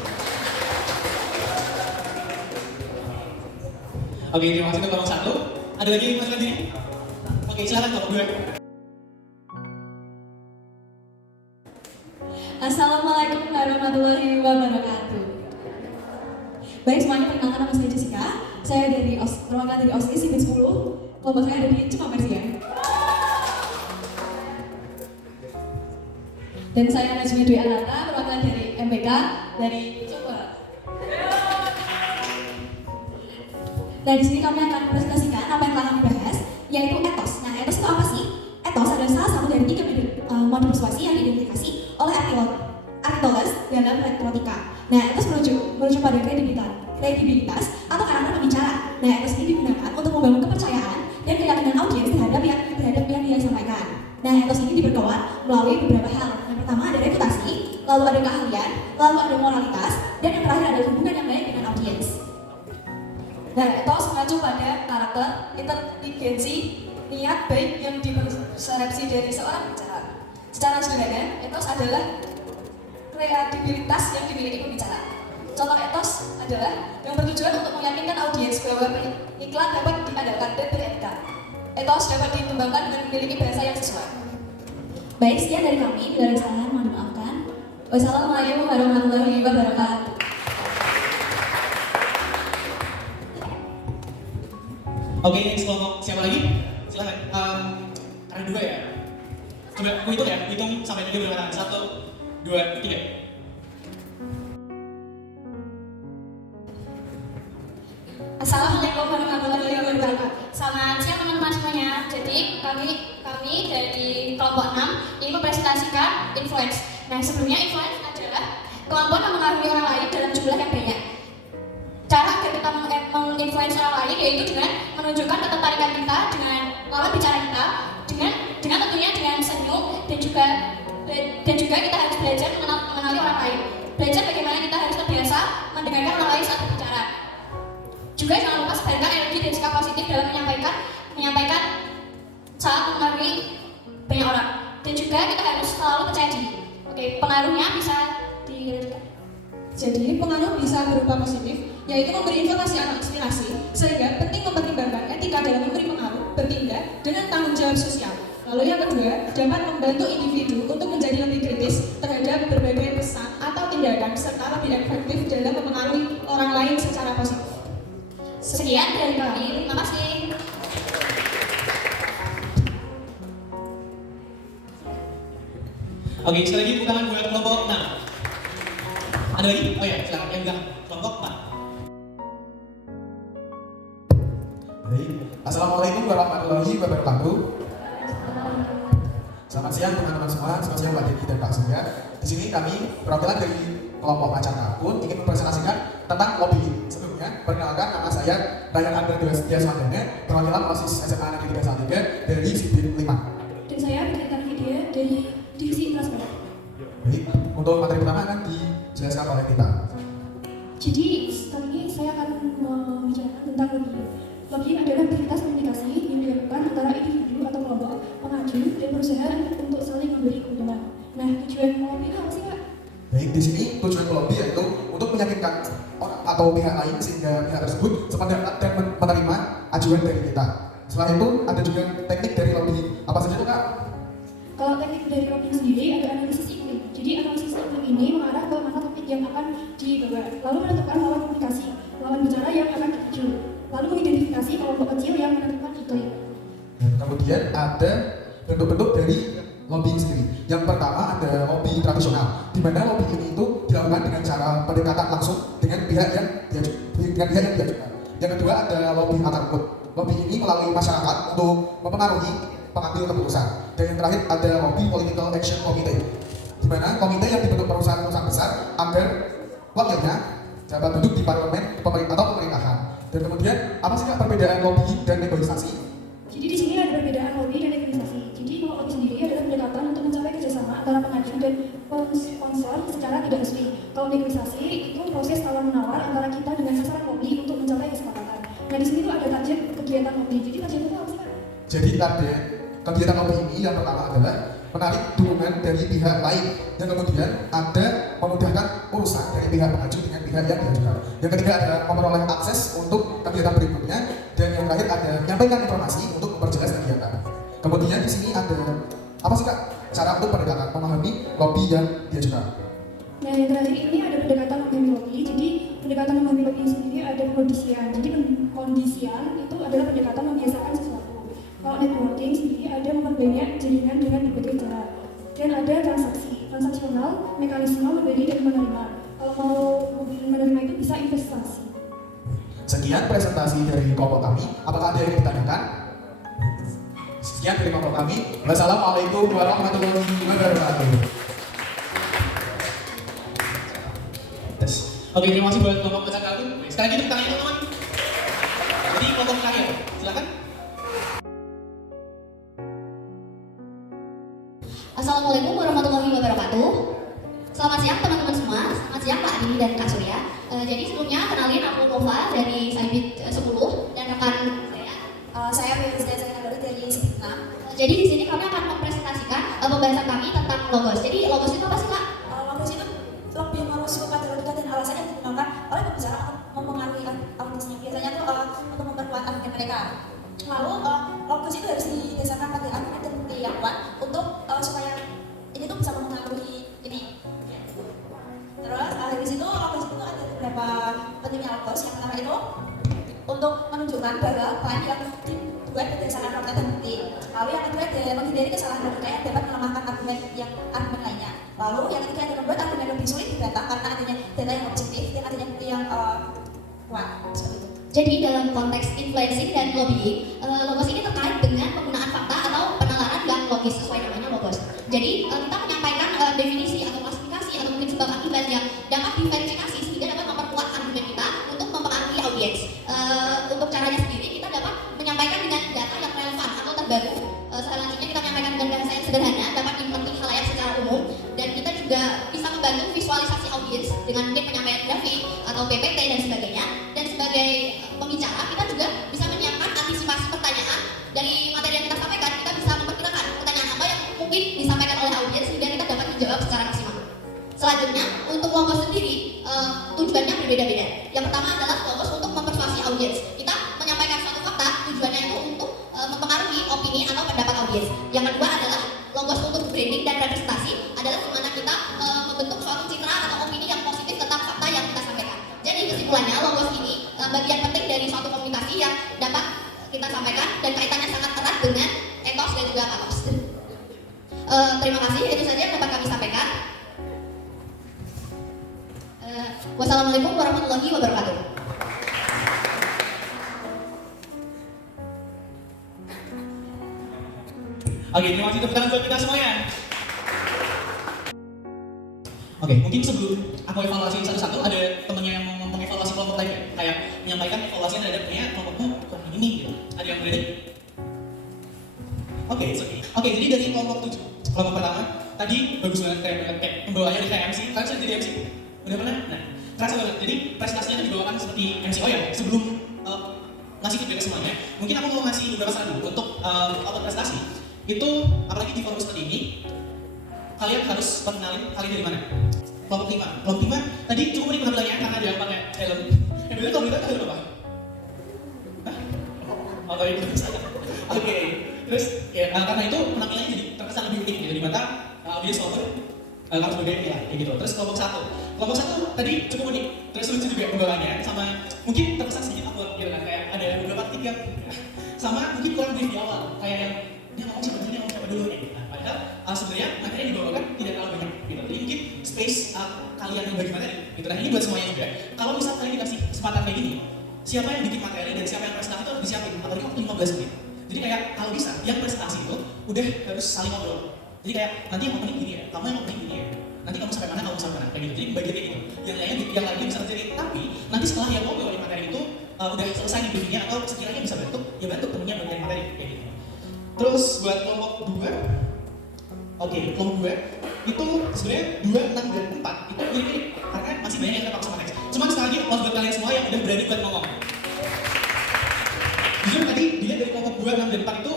Oke, terima kasih untuk kelompok 1. Ada lagi yang masuk diri? Oke, silakan kelompok 2. Assalamualaikum warahmatullahi wabarakatuh. Baik semuanya, perkenalkan nama saya Jessica. Saya dari perwakilan dari OSIS IPIN 10. Kelompok saya ada di Cimamers ya. Dan saya Najmi Dwi Anata, perwakilan dari MPK dari Coba. Nah, di sini kami akan presentasikan apa yang telah kami bahas, yaitu etos. Nah, etos itu apa sih? Etos adalah salah satu dari 3 model persuasi yang diidentifikasi oleh Aristoteles dalam retorika. Nah, etos merujuk pada kredibilitas atau karakter pembicara. Nah, etos ini digunakan untuk membangun kepercayaan dan keyakinan audiens terhadap yang dia sampaikan. Nah, etos ini diperkuat melalui beberapa hal. Yang pertama ada reputasi, lalu ada keahlian, lalu ada moralitas, dan yang terakhir ada hubungan yang baik dengan audiens. Nah, etos mengacu pada karakter, inteligensi, niat baik yang dipersepsi dari seorang pembicara. Secara sederhana, etos adalah kredibilitas yang dimiliki pembicara. Contoh etos adalah yang bertujuan untuk meyakinkan audiens bahwa iklan dapat diadakan dan beretika. Etos dapat dikembangkan dengan memiliki bahasa yang sesuai. Baik, sekian dari kami. Bila ada kesalahan, mohon dimaafkan. Wassalamualaikum warahmatullahi wabarakatuh. Oke, next kelompok siapa lagi? Silakan. Karena 2 ya. Coba aku hitung ya, hitung sampai tadi berapa tangan? 1, 2, 3. Assalamualaikum warahmatullahi wabarakatuh. Selamat siang teman-teman semuanya. Jadi kami dari kelompok 6 ini mempresentasikan influence. Nah, sebelumnya influence adalah kemampuan mempengaruhi orang lain dalam jumlah yang banyak. Cara agar kita menginfluence orang lain yaitu dengan menunjukkan ketertarikan kita dengan lawan bicara kita, dengan tentunya dengan senyum dan juga kita harus belajar mengenali orang lain. Belajar bagaimana kita harus terbiasa mendengarkan orang lain saat berbicara. Juga jangan lupa sebarkan energi dan sikap positif dalam menyampaikan saat mempengaruhi banyak orang. Dan juga kita harus selalu percaya diri. Oke, pengaruhnya bisa dilanjutkan. Jadi pengaruh bisa berupa positif, yaitu memberi informasi atau inspirasi, sehingga penting mempertimbangkan etika dalam memberi pengaruh, bertindak dengan tanggung jawab sosial. Lalu yang kedua, dapat membantu individu untuk menjadi lebih kritis terhadap berbagai pesan atau tindakan, serta lebih efektif dalam mempengaruhi orang lain secara positif. Sekian dari kami, terima kasih. Oke, sekali lagi tepuk tangan buat kelompok 6. Ada lagi? Oh ya, silakan yang bilang kelompok 4. Baik, Assalamualaikum warahmatullahi wabarakatuh. Selamat siang teman-teman semua, selamat siang Mbak Dedi dan Pak Surya. Di sini kami perwakilan dari kelompok Macan Akun ingin mempresentasikan tentang lobbying. Sebelumnya, perkenalkan nama saya Ryan Andre Diaswandana, perwakilan OSIS SMA Negeri 3 Salatiga dari SIPIN 5. Dan saya Berita Vidya dari Divisi Transport. Baik, untuk materi pertama akan dijelaskan oleh kita. Jadi kali ini saya akan membicarakan tentang lobbying. Lobbying adalah aktivitas komunikasi yang dilakukan antara individu atau kelompok, pengaju, dan perusahaan untuk saling memberi keuntungan. Nah, tujuan lobbying apa sih, Kak? Baik, di sini tujuan lobby yaitu untuk meyakinkan orang atau pihak lain sehingga pihak tersebut sepakat dan menerima ajuan dari kita. Selain itu, ada juga teknik dari lobby. Apa saja itu, Kak? Kalau teknik dari lobbying sendiri ada analisis iklim. Jadi analisis iklim ini mengarah ke mana topik yang akan dibawa, lalu menentukan lawan komunikasi, lawan bicara yang akan dituju, lalu mengidentifikasi kelompok kecil yang menentukan iklim. Dan kemudian ada bentuk-bentuk dari lobbying sendiri. Yang pertama ada lobby tradisional, di mana lobby ini itu dilakukan dengan cara pendekatan langsung dengan pihak yang diajukan. Yang kedua ada lobby akar rumput. Lobby ini melalui masyarakat untuk mempengaruhi pengambil keputusan. Dan yang terakhir ada lobby Political Action Committee, di mana komite yang dibentuk perusahaan-perusahaan besar agar wakilnya dapat duduk di parlemen atau pemerintahan. Dan kemudian apa sih Kak perbedaan lobby dan negosiasi? Jadi di sini ada perbedaan lobby dan negosiasi. Jadi kalau lobby sendiri adalah pendekatan untuk mencapai kerjasama antara pengajuan dan sponsor secara tidak resmi. Kalau negosiasi itu proses tawar menawar antara kita dengan sasaran lobby untuk mencapai kesepakatan. Nah di sini tuh ada target kegiatan lobby. Jadi target itu apa sih Kak? Jadi target kegiatan lobby ini yang pertama adalah menarik dukungan dari pihak lain. Yang kemudian ada memudahkan urusan dari pihak pengajuan dengan pihak yang diajukan. Yang ketiga adalah memperoleh akses untuk kegiatan berikutnya. Dan yang terakhir ada menyampaikan informasi untuk memperjelas kegiatan. Kemudian di sini ada apa sih Kak cara untuk pendekatan memahami lobby yang diajukan? Nah yang terakhir ini ada pendekatan memahami lobby. Jadi pendekatan memahami lobby sendiri ada kondisian. Jadi kondisian itu adalah pendekatan membiasakan sesuatu. Kalau networking sendiri ada memperbanyak jaringan dengan berbagai cara. Dan ada transaksional, mekanisme memberi dan menerima. Kalau mau memberi dan menerima itu bisa investasi. Sekian presentasi dari kelompok kami. Apakah ada yang ditanyakan? Sekian dari kelompok kami. Wassalamualaikum warahmatullahi wabarakatuh. Oke, terima kasih buat kelompok baca kami. Sekarang kita tanya teman-teman. Jadi kelompok terakhir, silakan. Assalamualaikum warahmatullahi wabarakatuh. Selamat siang teman-teman semua. Selamat siang Pak Adi dan Kak Surya. Jadi sebelumnya kenalin aku Nova dari Saibit 10 dan rekan Saya Felis Zainal dari Saibit 6. Jadi di sini kami akan mempresentasikan pembahasan kami tentang logos. Jadi logos itu apa sih Kak? Logos itu lebih merujuk pada logika dan alasan yang digunakan oleh pembicara untuk mempengaruhi audiensnya. Biasanya itu untuk memperkuat argumen mereka. Lalu logos itu harus didasarkan pada argumen dan bukti yang kuat untuk supaya ini tuh bisa mempengaruhi ini. Terus dari situ logos itu ada beberapa pentingnya logos. Yang pertama itu untuk menunjukkan bahwa bahan yang dibuat berdasarkan fakta dan bukti. Lalu yang kedua adalah menghindari kesalahan logika yang dapat melemahkan argumen lainnya. Lalu yang ketiga adalah membuat argumen lebih sulit dibantah karena adanya data yang objektif dan adanya bukti yang kuat. Seperti itu. Jadi dalam konteks influencing dan lobbying, logos ini terkait dengan penggunaan fakta atau penalaran yang logis sesuai namanya logos. Jadi kita menyampaikan definisi atau klasifikasi atau mungkin sebab akibat yang dapat diverifikasi sehingga dapat memperkuat argumen kita untuk mempengaruhi audiens. Untuk caranya sendiri kita dapat menyampaikan dengan data yang relevan atau terbaru. Selanjutnya kita menyampaikan dengan bahasa yang sederhana, dapat dimengerti khalayak secara umum, dan kita juga bisa membantu visualisasi audiens dengan mungkin penyampaian grafik atau PPT dan sebagainya. Dan sebagai pembicara kita juga bisa menyiapkan antisipasi pertanyaan dari materi yang kita sampaikan. Kita bisa memperkirakan pertanyaan apa yang mungkin disampaikan oleh audiens sehingga kita dapat menjawab secara maksimal. Selanjutnya untuk logos sendiri tujuannya berbeda-beda. Yang pertama adalah logos untuk mempersuasi audiens. Kita menyampaikan suatu fakta, tujuannya itu untuk mempengaruhi opini atau pendapat audiens. Yang kedua adalah logos untuk branding dan representasi, adalah di mana kita membentuk suatu citra atau opini yang positif tentang fakta yang kita sampaikan. Jadi kesimpulannya logos ini bagian penting dari suatu komunikasi yang dapat kita sampaikan dan kaitannya sangat erat dengan etos dan juga patos. Terima kasih, itu saja yang dapat kami sampaikan. Wassalamualaikum warahmatullahi wabarakatuh. Oke, terima kasih tepuk tangan buat kita semuanya. Oke, mungkin sebelum aku evaluasi satu-satu, ada temennya yang mau mengevaluasi kelompok lain ya? Kayak menyampaikan evaluasi terhadap kelompokmu bukan ini gitu. Ada yang berani? Oke, jadi dari kelompok 7, kelompok pertama, tadi bagus banget kayak pembawaannya dari kayak MC. Kalian sudah jadi MC? Udah pernah? Nah, terasa banget. Jadi presentasinya dibawakan seperti MC. Oh ya, sebelum ngasih feedback semuanya, mungkin aku mau ngasih beberapa saran dulu untuk output prestasi. Itu apalagi di forum seperti ini, kalian harus mengenalin kalian dari mana. Kelompok 5. Kelompok 5 tadi cukup unik penampilannya karena dia pakai helm. Yang bener kelompok 5 itu apa? Hah? Oh, tapi itu saja. Oke. Terus ya, karena itu penampilannya jadi terkesan lebih unik gitu di mata audiens maupun kamu sebagai ya kayak gitu. Terus kelompok 1. Kelompok 1 tadi cukup unik. Terus lucu juga pembawaannya sama mungkin terkesan sedikit awkward gitu kan, kayak ada beberapa titik yang sama mungkin kurang brief di awal, kayak yang dia ngomong siapa dulu nih. Nah, padahal sebenarnya materi yang dibawakan tidak terlalu banyak gitu. Jadi mungkin space kalian yang bagi materi gitu. Nah ini buat semuanya juga. Kalau misal kalian dikasih kesempatan kayak gini, siapa yang bikin materi dan siapa yang presentasi itu harus disiapin. Apalagi waktu 15 menit. Jadi kayak kalau bisa, yang presentasi itu udah harus saling ngobrol. Jadi kayak nanti yang opening gini ya, kamu yang opening gini ya. Nanti kamu sampai mana, kamu sampai mana, kayak gitu. Jadi bagi kayak gitu. Yang lainnya bisa terjadi. Tapi nanti setelah yang mau bawain materi itu udah selesai nih briefingnya atau sekiranya bisa bantu, ya bantu temennya bawain materi kayak gitu. Terus buat kelompok 2, oke, kelompok 2 itu sebenarnya 2, 6, dan 4 itu mirip-mirip karena masih banyak yang terpakai sama teks. Cuman sekali lagi, buat kalian semua yang udah berani buat ngomong. Jujur tadi dilihat dari kelompok 2, 6, dan 4 itu,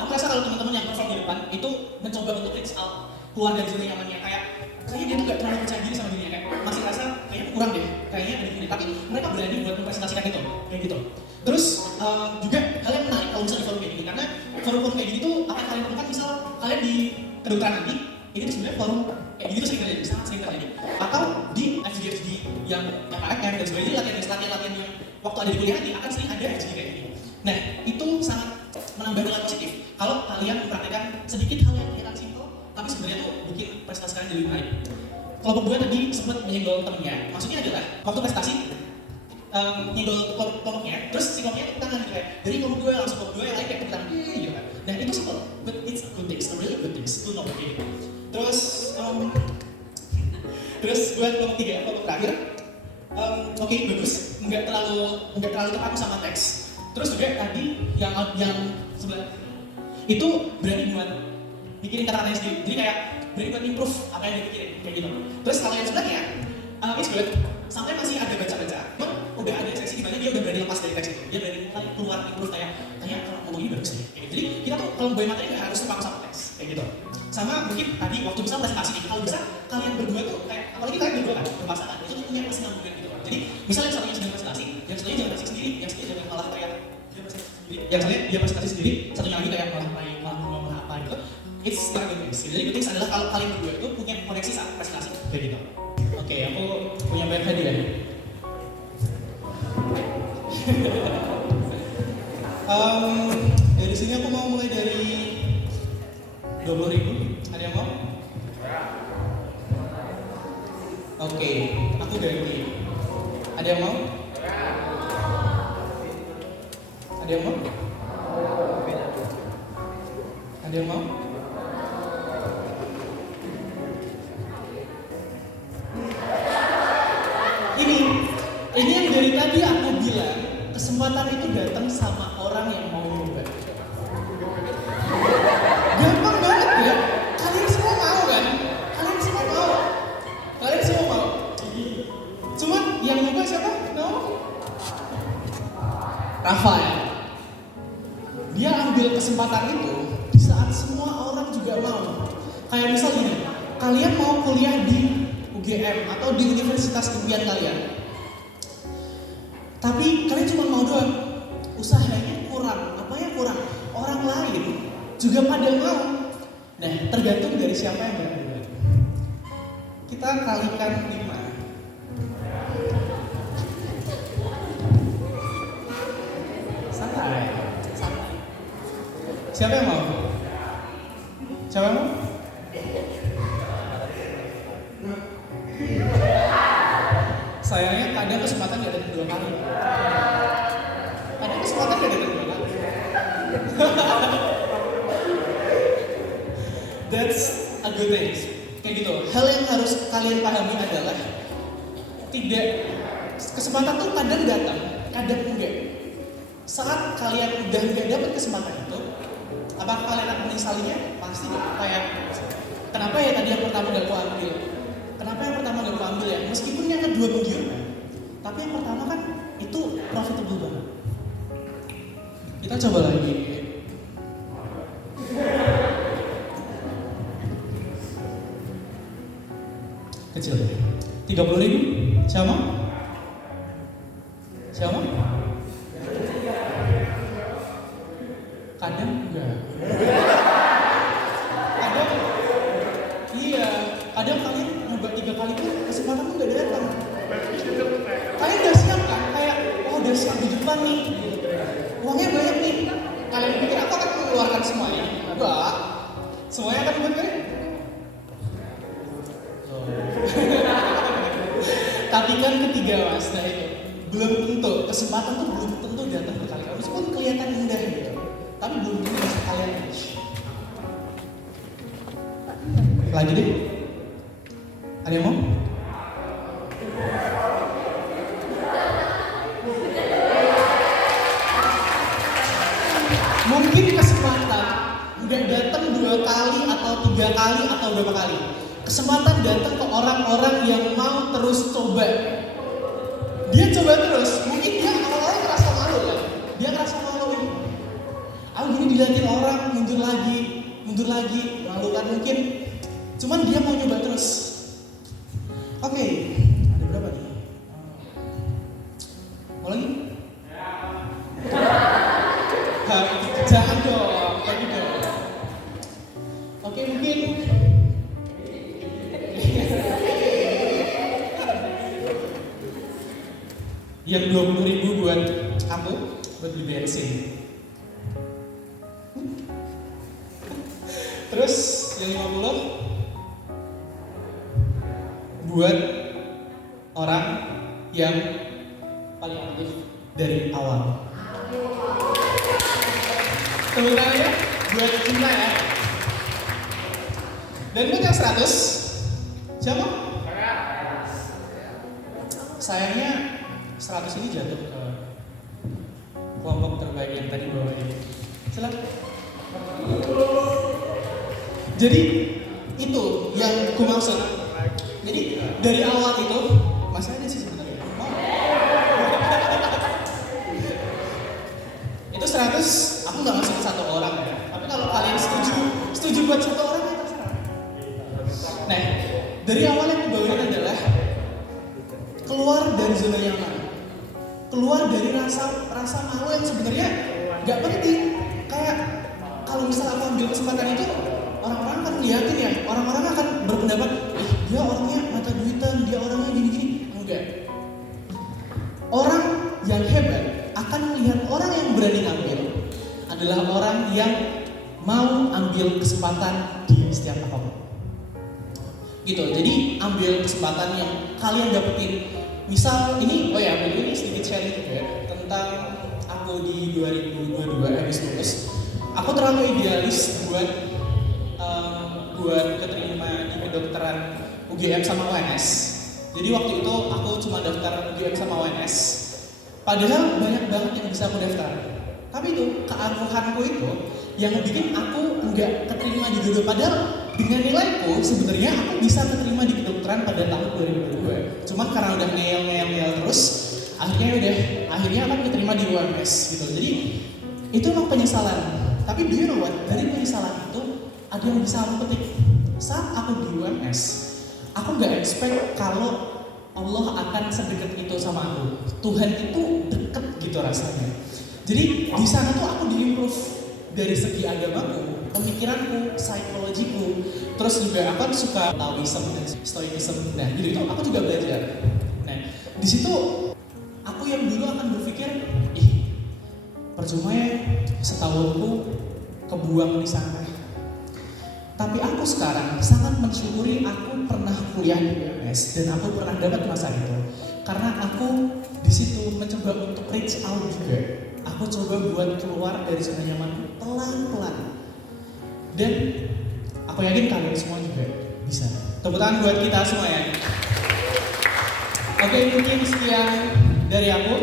aku rasa kalau teman-teman yang perform di depan itu mencoba untuk reach out, keluar dari zona nyamannya, kayaknya dia tuh gak terlalu percaya diri sama dirinya, kayak masih rasa kayaknya kurang deh, kayaknya ada gini, tapi mereka berani buat mempresentasikan itu, kayak gitu. Terus juga kalian menarik kalau misalnya di forum kayak gini, karena forum-forum kayak gini tuh akan kalian temukan misal kalian di kedokteran nanti, ini tuh sebenarnya forum kayak gini tuh sering terjadi, sangat sering terjadi. Atau di FGFG yang AFM dan sebagainya, latihan-latihan yang waktu ada di kuliah nanti akan sering ada FGFG kayak gini. Nah, itu sangat menambah nilai positif kalau kalian mempraktekkan sedikit hal yang kelihatan simpel, tapi sebenarnya tuh bikin prestasi kalian jadi lebih baik. Kelompok 2 tadi sempat menyenggol temennya, maksudnya adalah waktu prestasi nyenggol kelompoknya, terus si kelompoknya tepuk tangan gitu ya. Dari kelompok 2 langsung kelompok 2 yang lain kayak tepuk tangan, gitu kan. Nah itu simple, but it's a good things, a really good things to know kayak gitu. Terus buat kelompok 3, kelompok terakhir, oke, bagus, nggak terlalu terpaku sama teks. Terus juga tadi yang sebelah itu berani buat bikin kata-katanya sendiri, jadi kayak berani buat improve apa yang dipikirin kayak gitu. Terus kalau yang sebelahnya, it's good, sampai masih ada baca-baca, udah ada seksi di mana dia udah berani lepas dari teks itu, dia berani keluar improve kayak kalau ngomong ini bagus nih. Kayak gitu. Jadi kita tuh kalau bawain materi nggak harus terpaku sama teks kayak gitu. Sama mungkin tadi waktu bisa presentasi nih, kalau bisa kalian berdua tuh kayak apalagi kalian berdua kan berpasangan itu tuh punya kesinambungan gitu. Jadi misalnya yang satunya sedang presentasi, yang satunya jangan presentasi sendiri, yang satunya jangan malah kayak dia presentasi sendiri, yang satunya dia presentasi sendiri, satunya lagi kayak malah ngomong apa gitu. It's not good things. Jadi good things adalah kalau kalian berdua itu punya koneksi saat presentasi kayak gitu. Oke, aku punya banyak hadiah. Dari sini aku mau mulai dari 20.000. Ada yang mau? Oke, aku ganti. Ada yang mau? Ada yang mau? Ada yang mau? Ini yang dari tadi aku bilang, kesempatan itu datang sama orang yang mau nyoba. Gampang banget ya. Kalian semua mau kan? Kalian semua mau. Cuman yang nyoba siapa? No? Rafael. Dia ambil kesempatan itu di saat semua orang juga mau. Kayak misalnya, kalian mau kuliah di UGM atau di universitas impian kalian. Tapi kalian cuma mau doang, usahanya kurang, apa yang kurang? Orang lain juga pada mau. Nah, tergantung dari siapa yang berani. Kita kalikan 5. Santai. Siapa yang mau? Siapa yang mau? Sayangnya kadang kesempatan gak ada 2 kali. Kadang kesempatan gak ada 2 kali. That's a good thing. Kayak gitu. Hal yang harus kalian pahami adalah kesempatan tuh kadang datang, kadang enggak. Saat kalian udah nggak dapat kesempatan itu, apakah kalian akan menyesalinya? Pasti kayak kenapa ya tadi yang pertama gak kuambil? Kenapa yang pertama gak kuambil ya? Meskipun yang kedua menggiurkan, tapi yang pertama kan itu profitable banget. Kita coba lagi. Kecil ya. 30.000. Siapa? Siapa? Kadang enggak. Kadang kalian nyoba 3 kali tuh kesempatan tuh gak datang. Kalian udah siap kan? Kayak, udah siap di depan nih. Uangnya banyak nih. Kalian pikir aku akan mengeluarkan semuanya? Enggak. Semuanya akan buat kalian. Tapi kan ketiga mas, nah itu belum tentu, kesempatan tuh belum tentu datang berkali-kali. Meskipun kelihatan indah gitu. tapi belum tentu bisa kalian reach. Lagi deh. Ada yang mau? Mungkin kesempatan nggak datang 2 kali atau 3 kali atau berapa kali. Kesempatan datang ke orang-orang yang mau terus coba. Dia coba terus. Mungkin dia awal-awal ngerasa malu kan. Dia ngerasa malu nih. Aku gini dilihatin orang, mundur lagi, malu kan mungkin. Cuman dia mau nyoba terus. Oke, ada berapa nih? Mau lagi? Jangan dong, lagi dong. Oke, mungkin yang 20.000 buat aku buat beli bensin. Terus yang 50 buat orang yang paling aktif dari awal. Tepuk tangan ya buat Cinta ya. Dan buat yang 100 siapa? Sayangnya 100 ini jatuh ke kelompok terbaik yang tadi bawa ini. Silakan. Jadi itu yang ku maksud. Jadi dari awal itu masih ada sih sebenarnya. Itu 100 aku nggak masuk 1 orang ya. Tapi kalau kalian setuju buat 1 orang ya terserah. Nah, dari awal yang kubawain adalah keluar dari zona nyaman. Keluar dari rasa malu yang sebenarnya nggak penting. Kayak kalau misalnya aku ambil kesempatan itu, orang-orang akan liatin ya, orang-orang akan berpendapat, dia orangnya mata duitan, dia orangnya gini-gini. Enggak. Orang yang hebat akan melihat orang yang berani ngambil adalah orang yang mau ambil kesempatan di setiap apapun. Gitu. Jadi ambil kesempatan yang kalian dapetin. Misal ini, ini sedikit sharing juga ya, tentang aku di 2022 habis lulus. Aku terlalu idealis buat keterima di kedokteran UGM sama UNS. Jadi waktu itu aku cuma daftar UGM sama UNS. Padahal banyak banget yang bisa aku daftar. Tapi itu keangkuhanku itu yang bikin aku nggak keterima di dua-dua. Padahal dengan nilaiku sebenarnya aku bisa keterima di kedokteran pada tahun 2022. Cuman karena udah ngeyel terus, akhirnya aku keterima di UMS gitu. Jadi itu emang penyesalan. Tapi do you know what? Dari penyesalan itu ada yang bisa aku petik. Saat aku di UMS, aku nggak expect kalau Allah akan sedekat itu sama aku. Tuhan itu deket gitu rasanya. Jadi di sana tuh aku di-improve dari segi agamaku, pemikiranku, psikologiku, terus juga aku suka Taoism dan Stoicism. Nah, gitu itu aku juga belajar. Nah, di situ aku yang dulu akan berpikir, percuma ya setahunku kebuang di sana. Tapi aku sekarang sangat mensyukuri aku pernah kuliah di UMS dan aku pernah dapat masa itu. Karena aku di situ mencoba untuk reach out juga. Aku coba buat keluar dari zona nyaman pelan-pelan. Dan aku yakin kalian semua juga bisa. Tepuk tangan buat kita semua ya. Oke, mungkin sekian dari aku.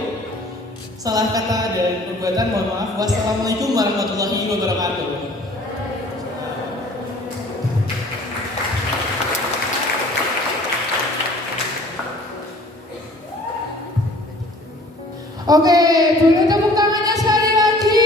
Salah kata dan perbuatan mohon maaf. Wassalamualaikum warahmatullahi wabarakatuh. Oke, boleh tepuk tangannya sekali lagi.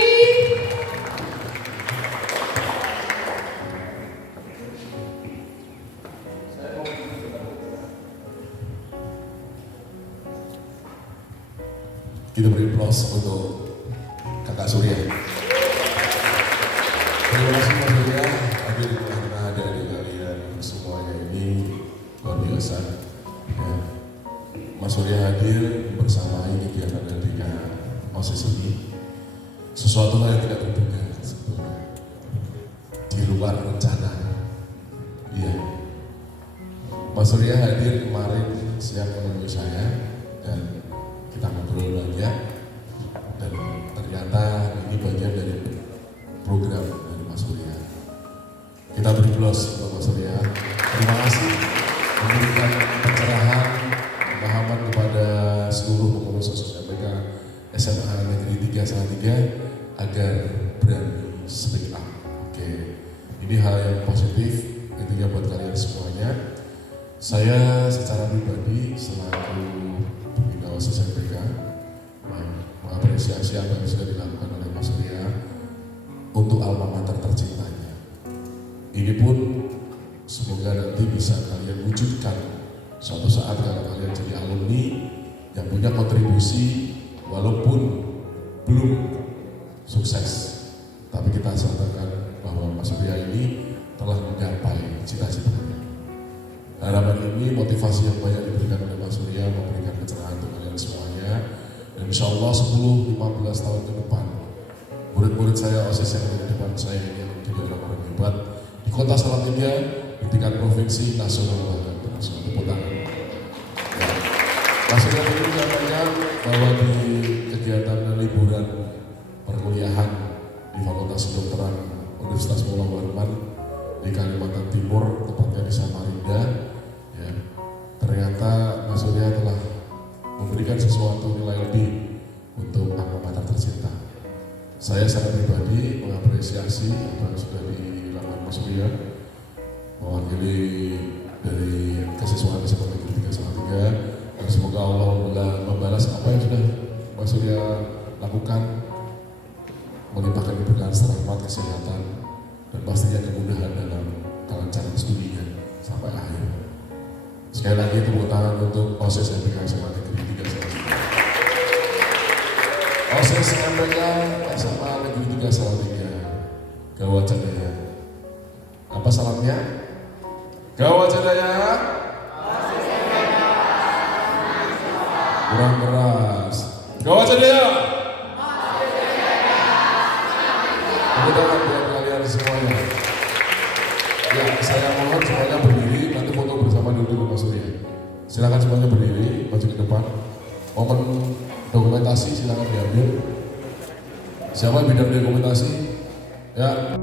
Kita beri aplaus untuk Kakak Surya. Terima kasih Mas Surya, hadir di tengah-tengah ada di kalian semuanya ini luar biasa. Ya. Mas Surya hadir bersama ini kegiatan ketika OSIS ini sesuatu hal yang tidak terduga sebetulnya di luar rencana. Iya. Mas Surya hadir kemarin siap menemui saya dan kita ngobrol banyak dan ternyata ini bagian dari coblos untuk Mas Surya. Terima kasih memberikan pencerahan, pemahaman kepada seluruh pengurus OSIS MPK SMA Negeri 3 Salatiga agar berani speak up. Oke, ini hal yang positif tentunya buat kalian semuanya. Saya secara pribadi selaku pembina OSIS MPK mengapresiasi apa yang sudah dilakukan oleh Mas Surya untuk alma mater tercintanya. Ini pun semoga nanti bisa kalian wujudkan suatu saat kalau kalian jadi alumni yang punya kontribusi walaupun belum sukses, tapi kita sampaikan bahwa Mas Surya ini telah menggapai cita-citanya. Harapan ini motivasi yang banyak diberikan oleh Mas Surya, memberikan pencerahan untuk kalian semuanya. Dan insya Allah 10-15 tahun ke depan murid-murid saya OSIS yang ada di depan saya ini menjadi orang-orang hebat di kota Salatiga, di tingkat provinsi, nasional, bahkan internasional. Tepuk tangan. Ya. Mas Surya ini menyampaikan bahwa di kegiatan liburan perkuliahan di Fakultas Kedokteran Universitas Muhammad Warman di Kalimantan Timur, tepatnya di Samarinda, ya, ternyata Mas Surya telah memberikan sesuatu nilai lebih untuk alma mater tercinta. Saya secara pribadi mengapresiasi apa yang sudah dilakukan Mas Surya mewakili dari kesiswaan SMA Negeri 3 Salatiga, dan semoga Allah membalas apa yang sudah Mas Surya lakukan, melimpahkan keberkahan rahmat, kesehatan, dan pastinya kemudahan dalam kelancaran studinya sampai akhir. Sekali lagi tepuk tangan untuk OSIS MPK SMA Negeri 3 Salatiga. OSIS MPK SMA Negeri 3 Salatiga, Gawat Jaya. Apa salamnya? Gawat Jaya. Kurang keras. Gawat Jaya. Tepuk tangan buat kalian semuanya. Ya, saya mohon semuanya berdiri, nanti foto bersama dulu Mas Surya. Silakan semuanya berdiri, maju ke depan. Momen dokumentasi silakan diambil. Siapa bidang dokumentasi? Ya.